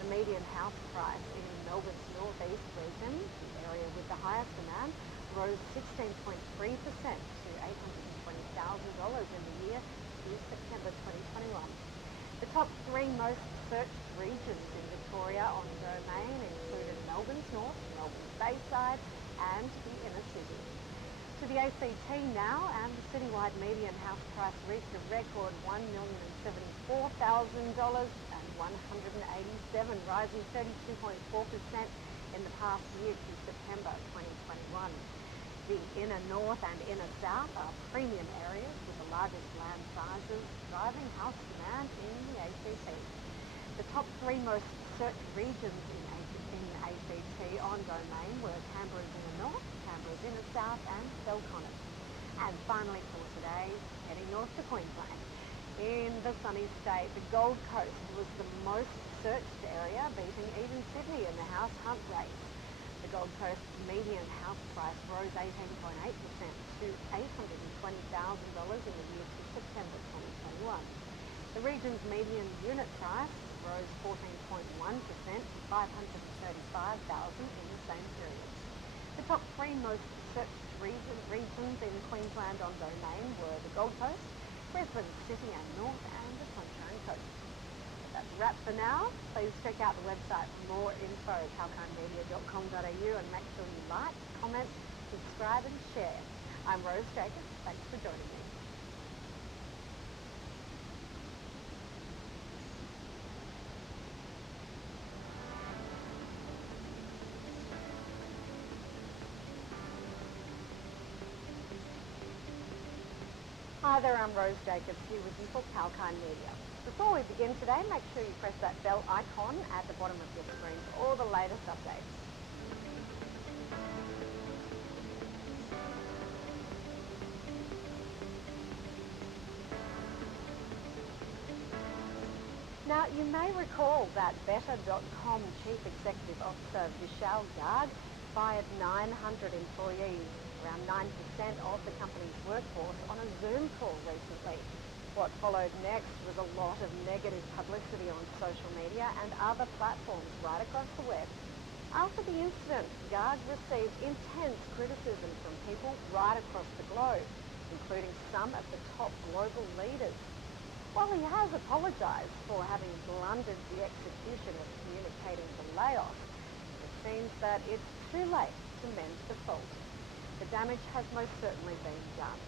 The median house price in Melbourne's northeast region, the area with the highest demand, rose 16.3% to $820,000 in the year to September 2021. The top three most searched regions in Victoria on Domain included Melbourne's north, Melbourne's Bayside and the inner city. To To the ACT now, and the citywide median house price reached a record $1,074,000 and 187, rising 32.4% in the past year to September 2021. The inner north and inner south are premium areas with the largest land sizes, driving house demand in the ACT. The top three most searched regions in ACT on Domain were Canberra's inner north, Canberra's inner south and Belconnen. And finally for today, heading north to Queensland. In the sunny state, the Gold Coast was the most searched area, beating even Sydney in the house hunt race. The Gold Coast median house price rose 18.8% to $820,000 in the year to September 2021. The region's median unit price rose 14.1% to $535,000 in the same period. The top three most searched regions in Queensland on Domain were the Gold Coast, Brisbane, City and North and the Sunshine Coast. That's a wrap for now. Please check out the website for more info at kalkinemedia.com.au and make sure you like, comment, subscribe and share. I'm Rose Jacobs. Thanks for joining me. Hi there, I'm Rose Jacobs here with you for Kalkine Media. Before we begin today, make sure you press that bell icon at the bottom of your screen for all the latest updates. Now, you may recall that Better.com Chief Executive Officer Vishal Garg fired 900 employees, around 9% of the company's workforce, on a Zoom call recently. What followed next was a lot of negative publicity on social media and other platforms right across the web. After the incident, Garg received intense criticism from people right across the globe, including some of the top global leaders. While he has apologised for having blundered the execution of communicating the layoff, it seems that it's too late to mend the fault. The damage has most certainly been done.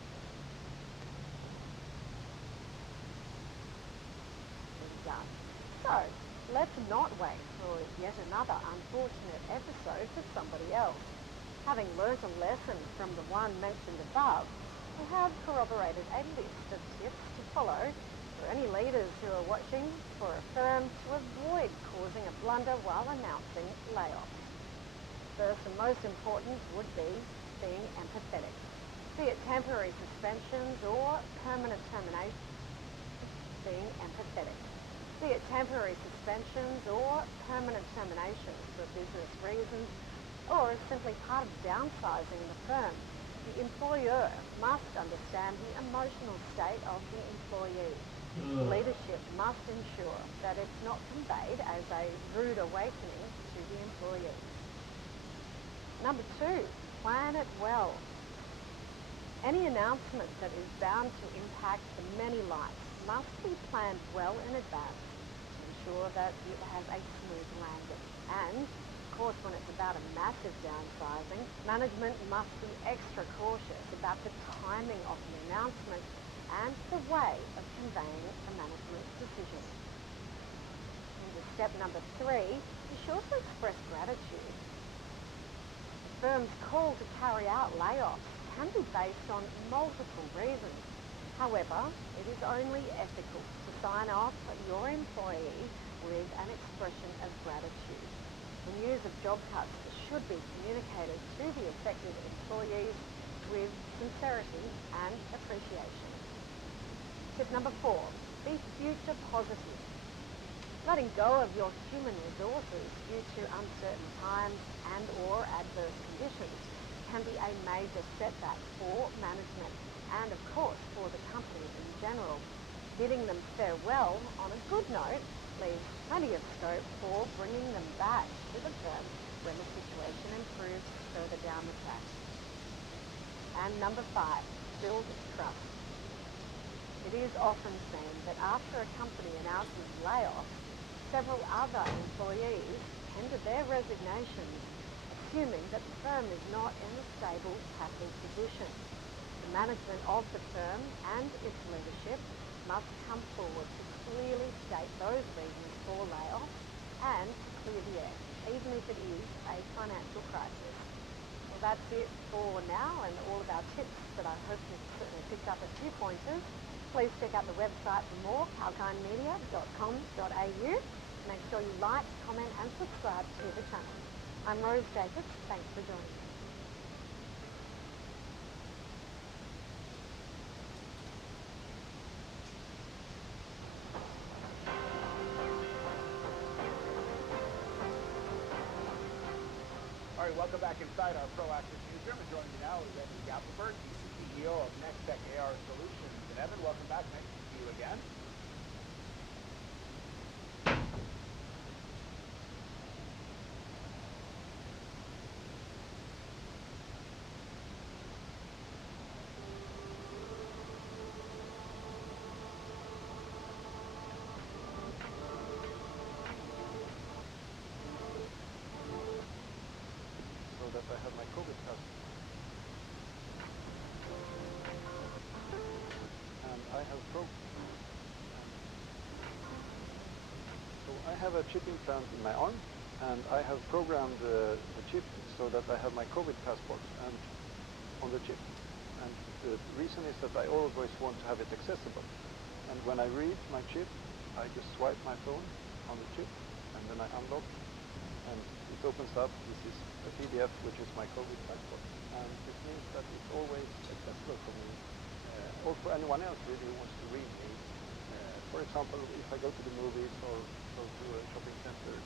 So, let's not wait for yet another unfortunate episode for somebody else. Having learnt a lesson from the one mentioned above, we have corroborated a list of tips to follow for any leaders who are watching for a firm to avoid causing a blunder while announcing layoffs. First and most important would be being empathetic, be it temporary suspensions or permanent termination. Being empathetic, be it temporary suspensions or permanent terminations for business reasons, or as simply part of downsizing the firm. The employer must understand the emotional state of the employee. Leadership must ensure that it's not conveyed as a rude awakening to the employee. Number 2, plan it well. Any announcement that is bound to impact the many lives must be planned well in advance to ensure that it has a smooth landing. And, of course, when it's about a massive downsizing, management must be extra cautious about the timing of the announcement and the way of conveying the management's decision. Into step number 3, be sure to express gratitude. The firm's call to carry out layoffs can be based on multiple reasons. However, it is only ethical to sign off your employee with an expression of gratitude. The news of job cuts should be communicated to the affected employees with sincerity and appreciation. Tip number 4, be future positive. Letting go of your human resources due to uncertain times and or adverse conditions can be a major setback for management and, of course, for the company in general. Bidding them farewell on a good note leaves plenty of scope for bringing them back to the firm when the situation improves further down the track. And number 5, build trust. It is often seen that after a company announces layoffs, several other employees tender their resignations, assuming that the firm is not in a stable capital position. The management of the firm and its leadership must come forward to clearly state those reasons for layoffs and to clear the air, even if it is a financial crisis. Well, that's it for now, and all of our tips that I hope you've certainly picked up a few pointers. Please check out the website for more, kalkinemedia.com.au. Make sure you like, comment and subscribe to the channel. I'm Rose Jacobs. Thanks for joining me. All right, welcome back inside our Proactive newsroom. And joining me now is Evan Gappelberg, he's the CEO of Nextech AR Solutions. And Evan, welcome back. Nice to see you again. That I have my COVID test. And I have so I have a chip implant in my arm, and I have programmed the chip so that I have my COVID passport and on the chip. And the reason is that I always want to have it accessible. And when I read my chip, I just swipe my phone on the chip, and then I unlock, and it opens up. This is a PDF, which is my COVID passport. And this means that it's always accessible for me, or for anyone else really who wants to read me. For example, if I go to the movies or go to a shopping center,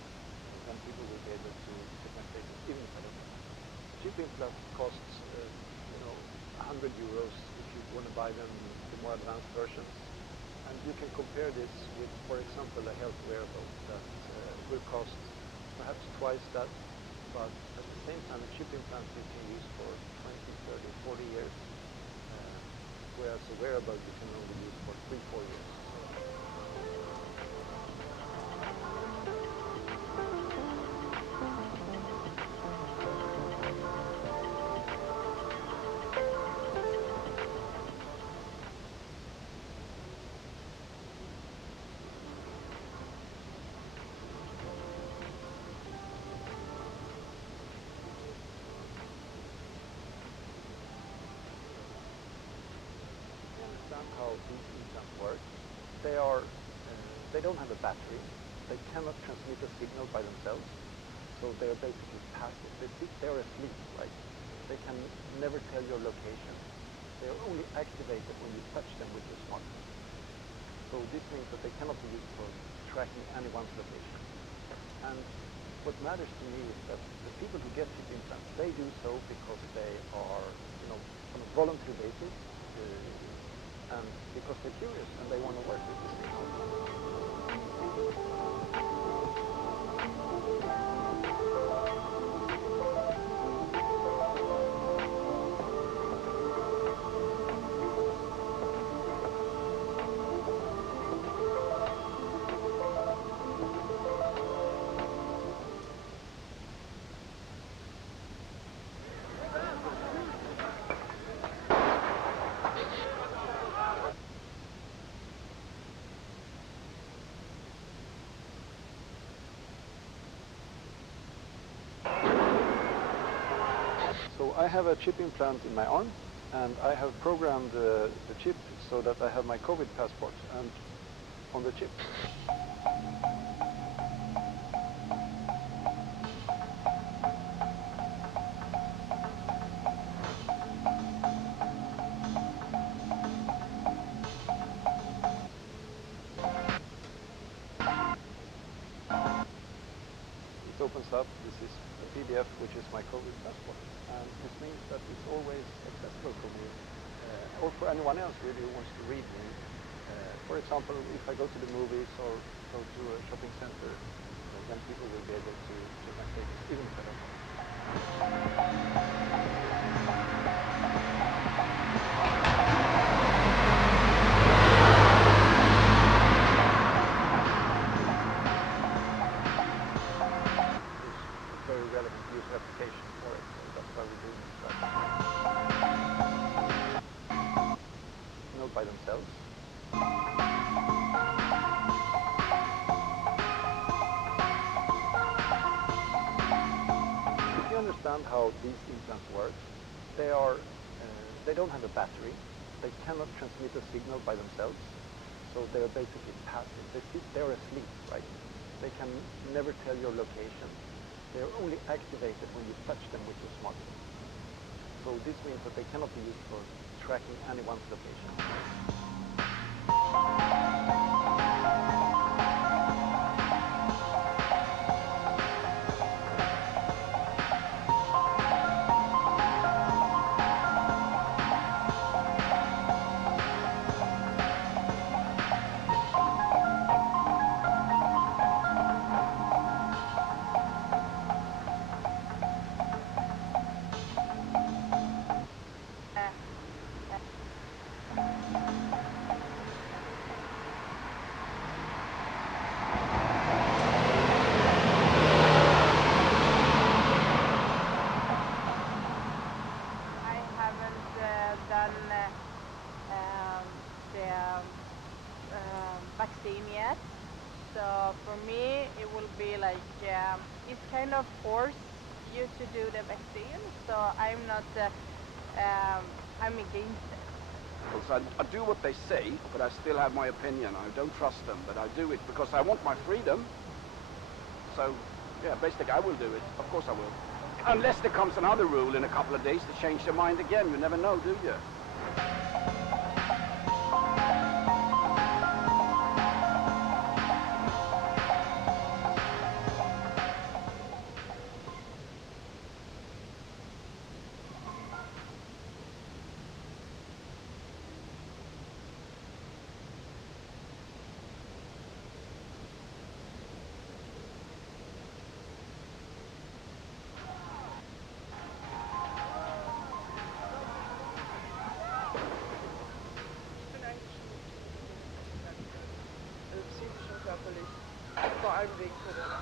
then people will be able to get my status, even if I don't know. Chip implant costs, 100 euros if you want to buy them, the more advanced versions. And you can compare this with, for example, a health wearable that will cost perhaps twice that, but at the same time, a chip implant you can use for 20, 30, 40 years, whereas a wearable you can only use for 3-4 years. How these implants work. They don't have a battery. They cannot transmit a signal by themselves. So they are basically passive. They're asleep, right? They can never tell your location. They are only activated when you touch them with your smartphone. So this means that they cannot be used for tracking anyone's location. And what matters to me is that the people who get chip implants, they do so because they are, on a voluntary basis, and because they're curious and they want to work with this technology. So I have a chip implant in my arm, and I have programmed the chip so that I have my COVID passport and on the chip. It opens up. This is a PDF, which is my COVID passport. And this means that it's always accessible for me, or for anyone else really who wants to read me. For example, if I go to the movies or go to a shopping center, then people will be able to check my status, even if I don't know. Very relevant use replication for it. So that's why we're doing it right now. Snowed by themselves. If you understand how these implants work, they don't have a battery. They cannot transmit a signal by themselves, so they're basically passive. They're asleep, right? They can never tell your location. They're only activated when you touch them with your smartphone. So this means that they cannot be used for tracking anyone's location. Vaccine yet, so for me it will be like it's kind of force you to do the vaccine, so I'm not I'm against it. Well, so I do what they say, but I still have my opinion. I don't trust them, but I do it because I want my freedom. So yeah, basically I will do it. Of course I will, unless there comes another rule in a couple of days to change their mind again. You never know, do you? Vor allem wegen Corona.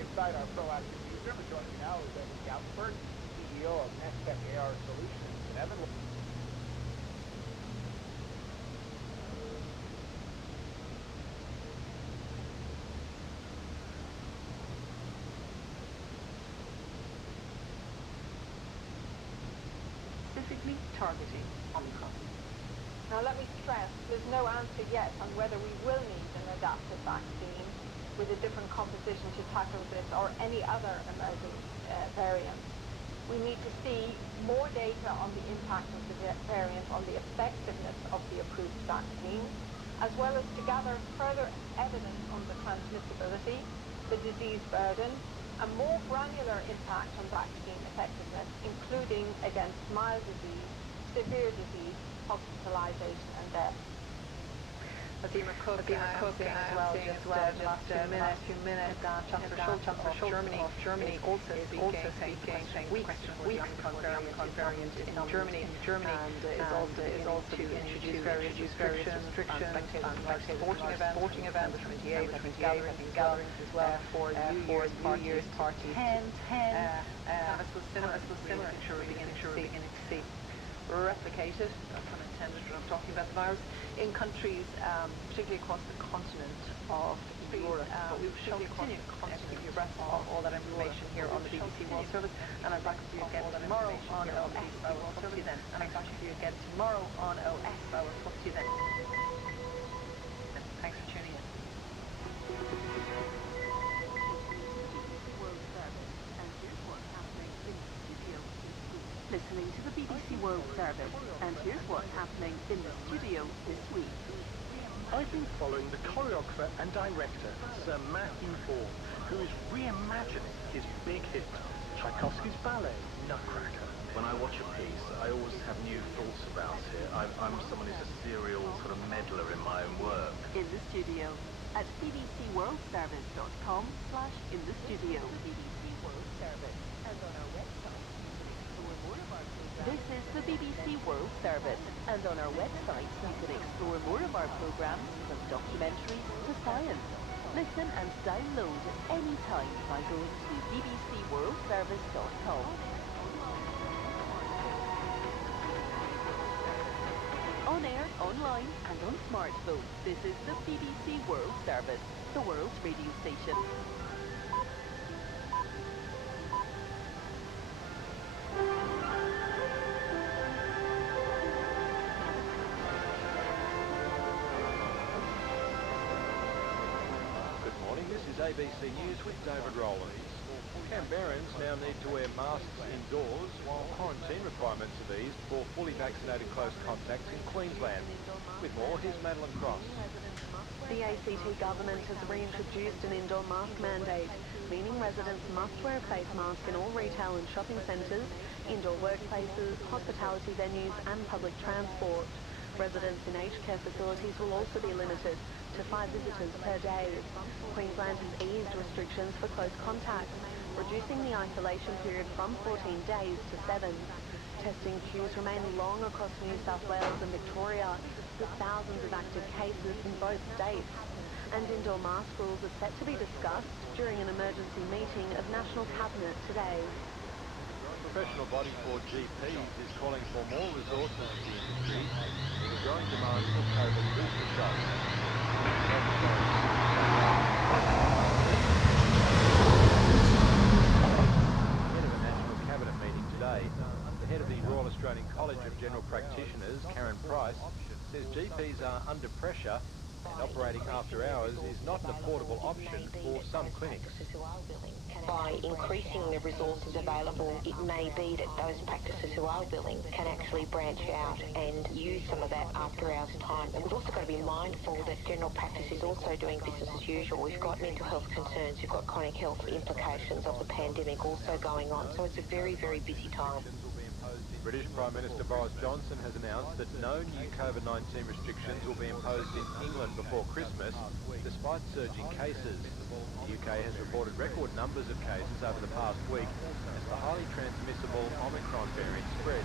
Inside our proactive newsroom, and joining me now is Evan Galtenberg, CEO of Nextech AR Solutions. And Evan, specifically targeting Omicron. Now let me stress, there's no answer yet on whether we will need an adaptive vaccine with a different composition to tackle this or any other emerging variant. We need to see more data on the impact of the variant on the effectiveness of the approved vaccine, as well as to gather further evidence on the transmissibility, the disease burden, a more granular impact on vaccine effectiveness, including against mild disease, severe disease, hospitalization and death. Fatima Cook, as well, just last few minutes, Chancellor Scholz of Germany is also speaking, saying weeks for the Omicron variant in Germany, and is also to introduce various restrictions on sporting events, the 28th, gatherings as well, for New Year's parties. Kind of similar picture we're beginning to see replicated, that's unintended when I'm talking about the virus, in countries, particularly across the continent of Europe. But we shall continue to keep you abreast of all that information here on the BBC World Service, and I'm back with you again tomorrow on OS. I will talk to you then. And I'm back with you again tomorrow on OS. I will talk to you then. Thanks for tuning in. listening to the BBC World Service, and here's what's happening in the studio this week. I've been following the choreographer and director, Sir Matthew Vaughan, who is reimagining his big hit, Tchaikovsky's ballet, Nutcracker. When I watch a piece, I always have new thoughts about it. I'm someone who's a serial sort of meddler in my own work. In the studio at bbcworldservice.com/in-the-studio. BBC World Service, and on our website. This is the BBC World Service, and on our website you can explore more of our programmes, from documentaries to science. Listen and download anytime by going to bbcworldservice.com. On air, online and on smartphone, this is the BBC World Service, the world's radio station. Good morning, this is ABC News with David Rowlands. Canberrans now need to wear masks indoors while quarantine requirements have eased for fully vaccinated close contacts in Queensland. With more, here's Madeline Cross. The ACT government has reintroduced an indoor mask mandate, meaning residents must wear a face mask in all retail and shopping centres, indoor workplaces, hospitality venues and public transport. Residents in aged care facilities will also be limited to 5 visitors per day. Queensland has eased restrictions for close contacts, reducing the isolation period from 14 days to 7. Testing queues remain long across New South Wales and Victoria, with thousands of active cases in both states. And indoor mask rules are set to be discussed during an emergency meeting of National Cabinet today. The professional body for GPs is calling for more resources to the industry with a growing demand for COVID booster shots. Ahead of a National Cabinet meeting today, the head of the Royal Australian College of General Practitioners, Karen Price, says GPs are under pressure and operating after hours is not an affordable option for some clinics. By increasing the resources available, it may be that those practices who are willing can actually branch out and use some of that after hours time. And we've also got to be mindful that general practice is also doing business as usual. We've got mental health concerns, we've got chronic health implications of the pandemic also going on. So it's a very, very busy time. British Prime Minister Boris Johnson has announced that no new COVID-19 restrictions will be imposed in England before Christmas, despite surging cases. The UK has reported record numbers of cases over the past week as the highly transmissible Omicron variant spreads.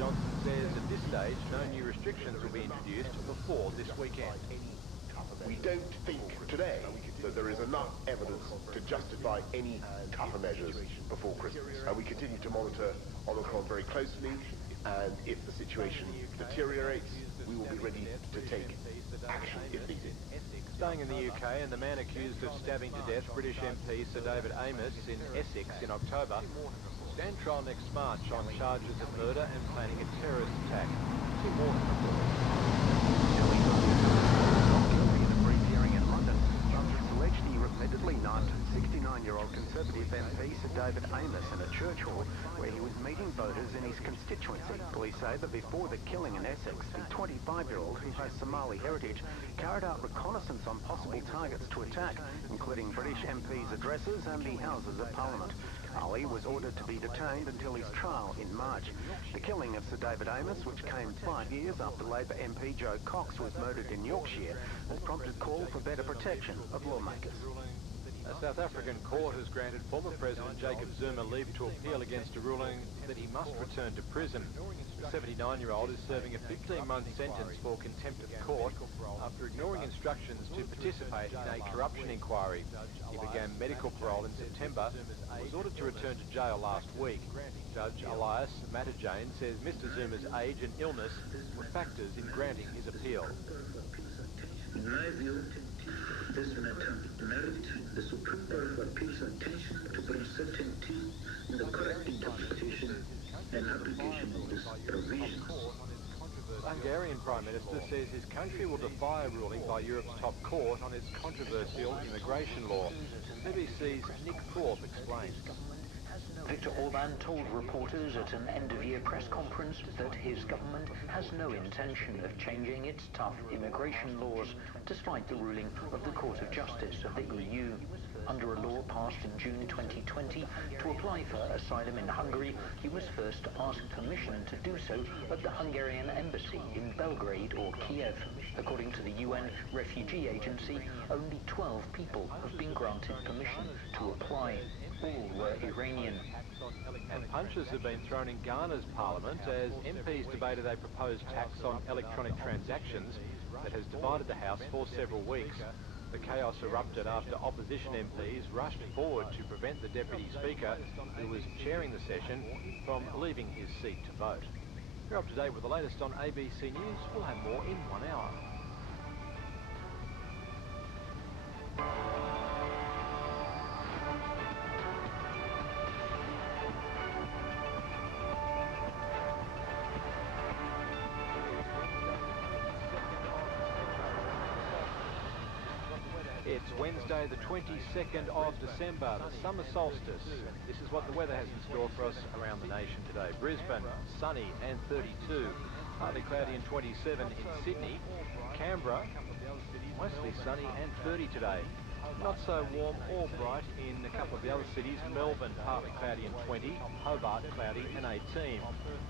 Johnson says at this stage no new restrictions will be introduced before this weekend. We don't think today that there is enough evidence to justify any tougher measures before Christmas. We continue to monitor Omicron very closely, and if the situation deteriorates, we will be ready to take action if needed. Staying in the UK, and the man accused of stabbing to death British MP Sir David Amess in Essex in October will stand trial next March on charges of murder and planning a terrorist attack. Tim Morton reports. Repeatedly knifed 69-year-old Conservative MP Sir David Amess in a church hall where he was meeting voters in his constituency. Police say that before the killing in Essex, the 25-year-old, who has Somali heritage, carried out reconnaissance on possible targets to attack, including British MPs' addresses and the Houses of Parliament. Ali was ordered to be detained until his trial in March. The killing of Sir David Amess, which came 5 years after Labor MP Joe Cox was murdered in Yorkshire, has prompted call for better protection of lawmakers. A South African court has granted former President Jacob Zuma leave to appeal against a ruling that he must return to prison. The 79-year-old is serving a 15-month sentence for contempt of court after ignoring instructions to participate in a corruption inquiry. He began medical parole in September and was ordered to return to jail last week. Judge Elias Matajane says Mr Zuma's age and illness were factors in granting his appeal. In my view, this matter merit the Supreme Court of Appeal's attention to bring certainty in the correct interpretation and application of these provisions. The Hungarian Prime Minister says his country will defy a ruling by Europe's top court on its controversial immigration law. BBC's Nick Thorpe explains. Viktor Orban told reporters at an end-of-year press conference that his government has no intention of changing its tough immigration laws, despite the ruling of the Court of Justice of the EU. Under a law passed in June 2020, to apply for asylum in Hungary, you must first ask permission to do so at the Hungarian embassy in Belgrade or Kiev. According to the UN Refugee Agency, only 12 people have been granted permission to apply. All were Iranian. And punches have been thrown in Ghana's parliament as MPs debated a proposed tax on electronic transactions that has divided the House for several weeks. The chaos erupted after opposition MPs rushed forward to prevent the Deputy Speaker, who was chairing the session, from leaving his seat to vote. You're up to date with the latest on ABC News. We'll have more in 1 hour. It's Wednesday, the 22nd of December, the summer solstice. This is what the weather has in store for us around the nation today. Brisbane, sunny and 32. Partly cloudy and 27 in Sydney. Canberra, mostly sunny and 30 today. Not so warm or bright in a couple of the other cities. Melbourne, partly cloudy and 20. Hobart, cloudy and 18.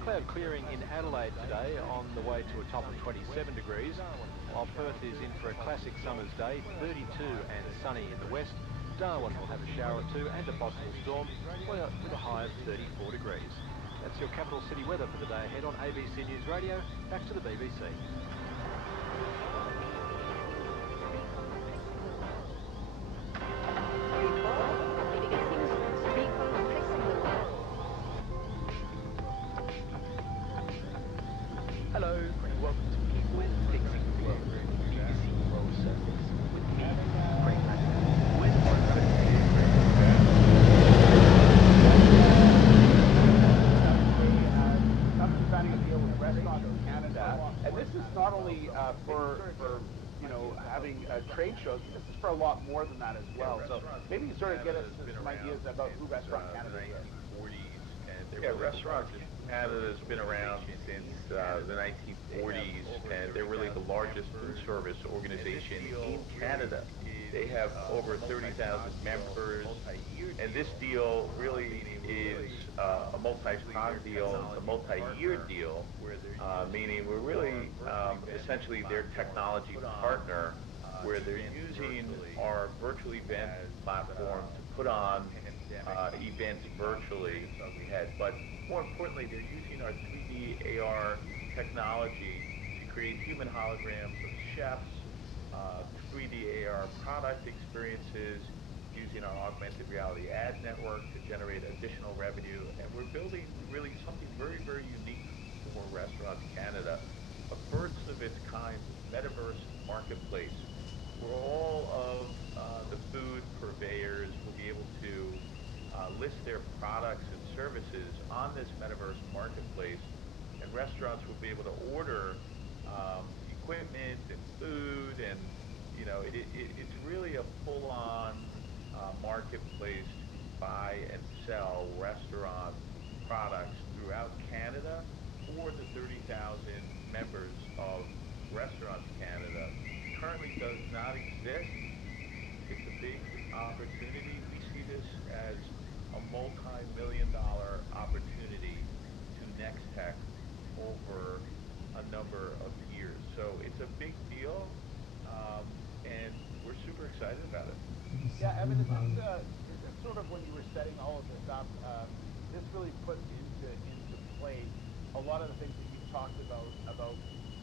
Cloud clearing in Adelaide today on the way to a top of 27 degrees. While Perth is in for a classic summer's day, 32 and sunny in the west. Darwin will have a shower or two and a possible storm with a high of 34 degrees. That's your capital city weather for the day ahead on ABC News Radio. Back to the BBC. Hello, and welcome to People Fixing the World, BBC World Service, with me, Craig Company's signing a deal with Restaurants Canada, and this is not only for having trade shows. This is for a lot more than that as well. So maybe you sort of get us some ideas about who Restaurant Canada is. Yeah, Restaurants Canada has been around since the 1940s, and they're really the largest food service organization in Canada. They have over 30,000 members, and this deal really is a multi-pronged deal. It's a multi-year deal, meaning we're really essentially their technology partner, where they're using our virtual event platform to put on events virtually. But more importantly, they're using our 3D AR technology to create human holograms of chefs, 3D AR product experiences, using our augmented reality ad network to generate additional revenue. And we're building really something very, very unique for Restaurants Canada, a first of its kind metaverse marketplace, where all of the food purveyors will be able to list their products and services on this metaverse marketplace, and restaurants will be able to order equipment and food, and it's really a full-on marketplace to buy and sell restaurant products throughout Canada for the 30,000 members of Restaurants Canada. It currently does not exist. It's a big opportunity. We see this as a multi-million-dollar opportunity to Nextech over a number of years. So it's a big deal, and we're super excited about it. Yeah, Evan, this is sort of when you were setting all of this up, this really puts into play a lot of the things that you've talked about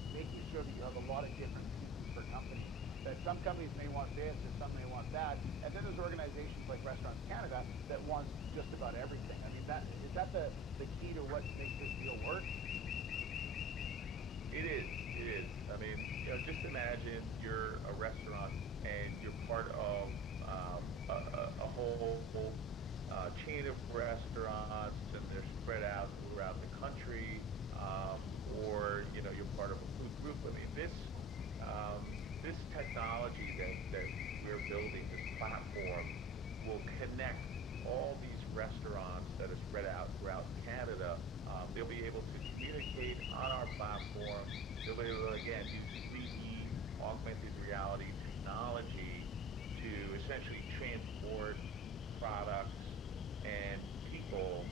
making sure that you have a lot of different pieces per company. That some companies may want this, or some may want that, and then there's organizations like Restaurants Canada that want just about everything. I mean, is that the key to what makes this deal work? It is. I mean, just imagine you're a restaurant and you're part of a whole chain of restaurants, and they're spread out throughout the country, or you're part of a able to, again, use 3D augmented reality technology to essentially transport products and people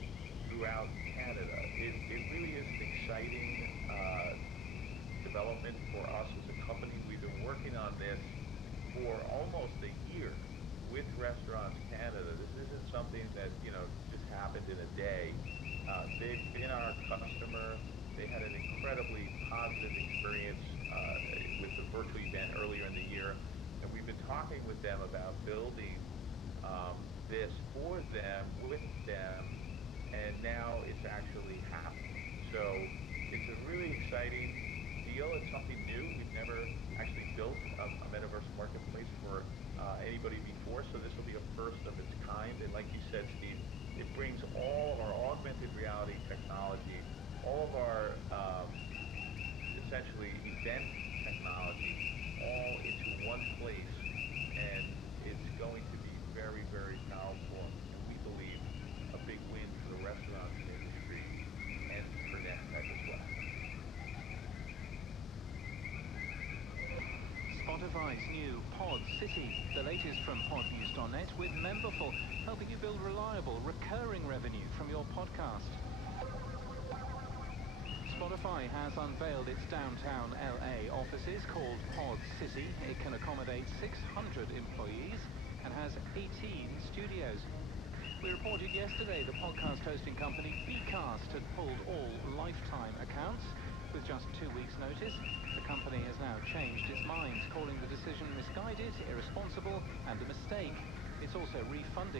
throughout Canada. It really is an exciting development for us as a company. We've been working on this for almost a year with Restaurants Canada. This isn't something that, just happened in a day. They've been our customer. They had an incredibly positive experience with the virtual event earlier in the year, and we've been talking with them about building this for them, with them, and now it's actually happening. So it's a really exciting deal. It's something new. We've never actually built a metaverse marketplace for anybody before, so this will be a first of its kind. And like you said, Steve, it brings all of our augmented reality technology, all of our essentially event technology, all into one place, and it's going to be very, very powerful, and we believe a big win for the restaurant industry and for Nestec as well. Spotify's new Pod City, the latest from podnews.net, with Memberful, helping you build reliable, recurring revenue from your podcast. Spotify has unveiled its downtown LA offices called Pod City. It can accommodate 600 employees and has 18 studios. We reported yesterday the podcast hosting company Bcast had pulled all lifetime accounts. With just 2 weeks' notice, the company has now changed its mind, calling the decision misguided, irresponsible, and a mistake. It's also refunding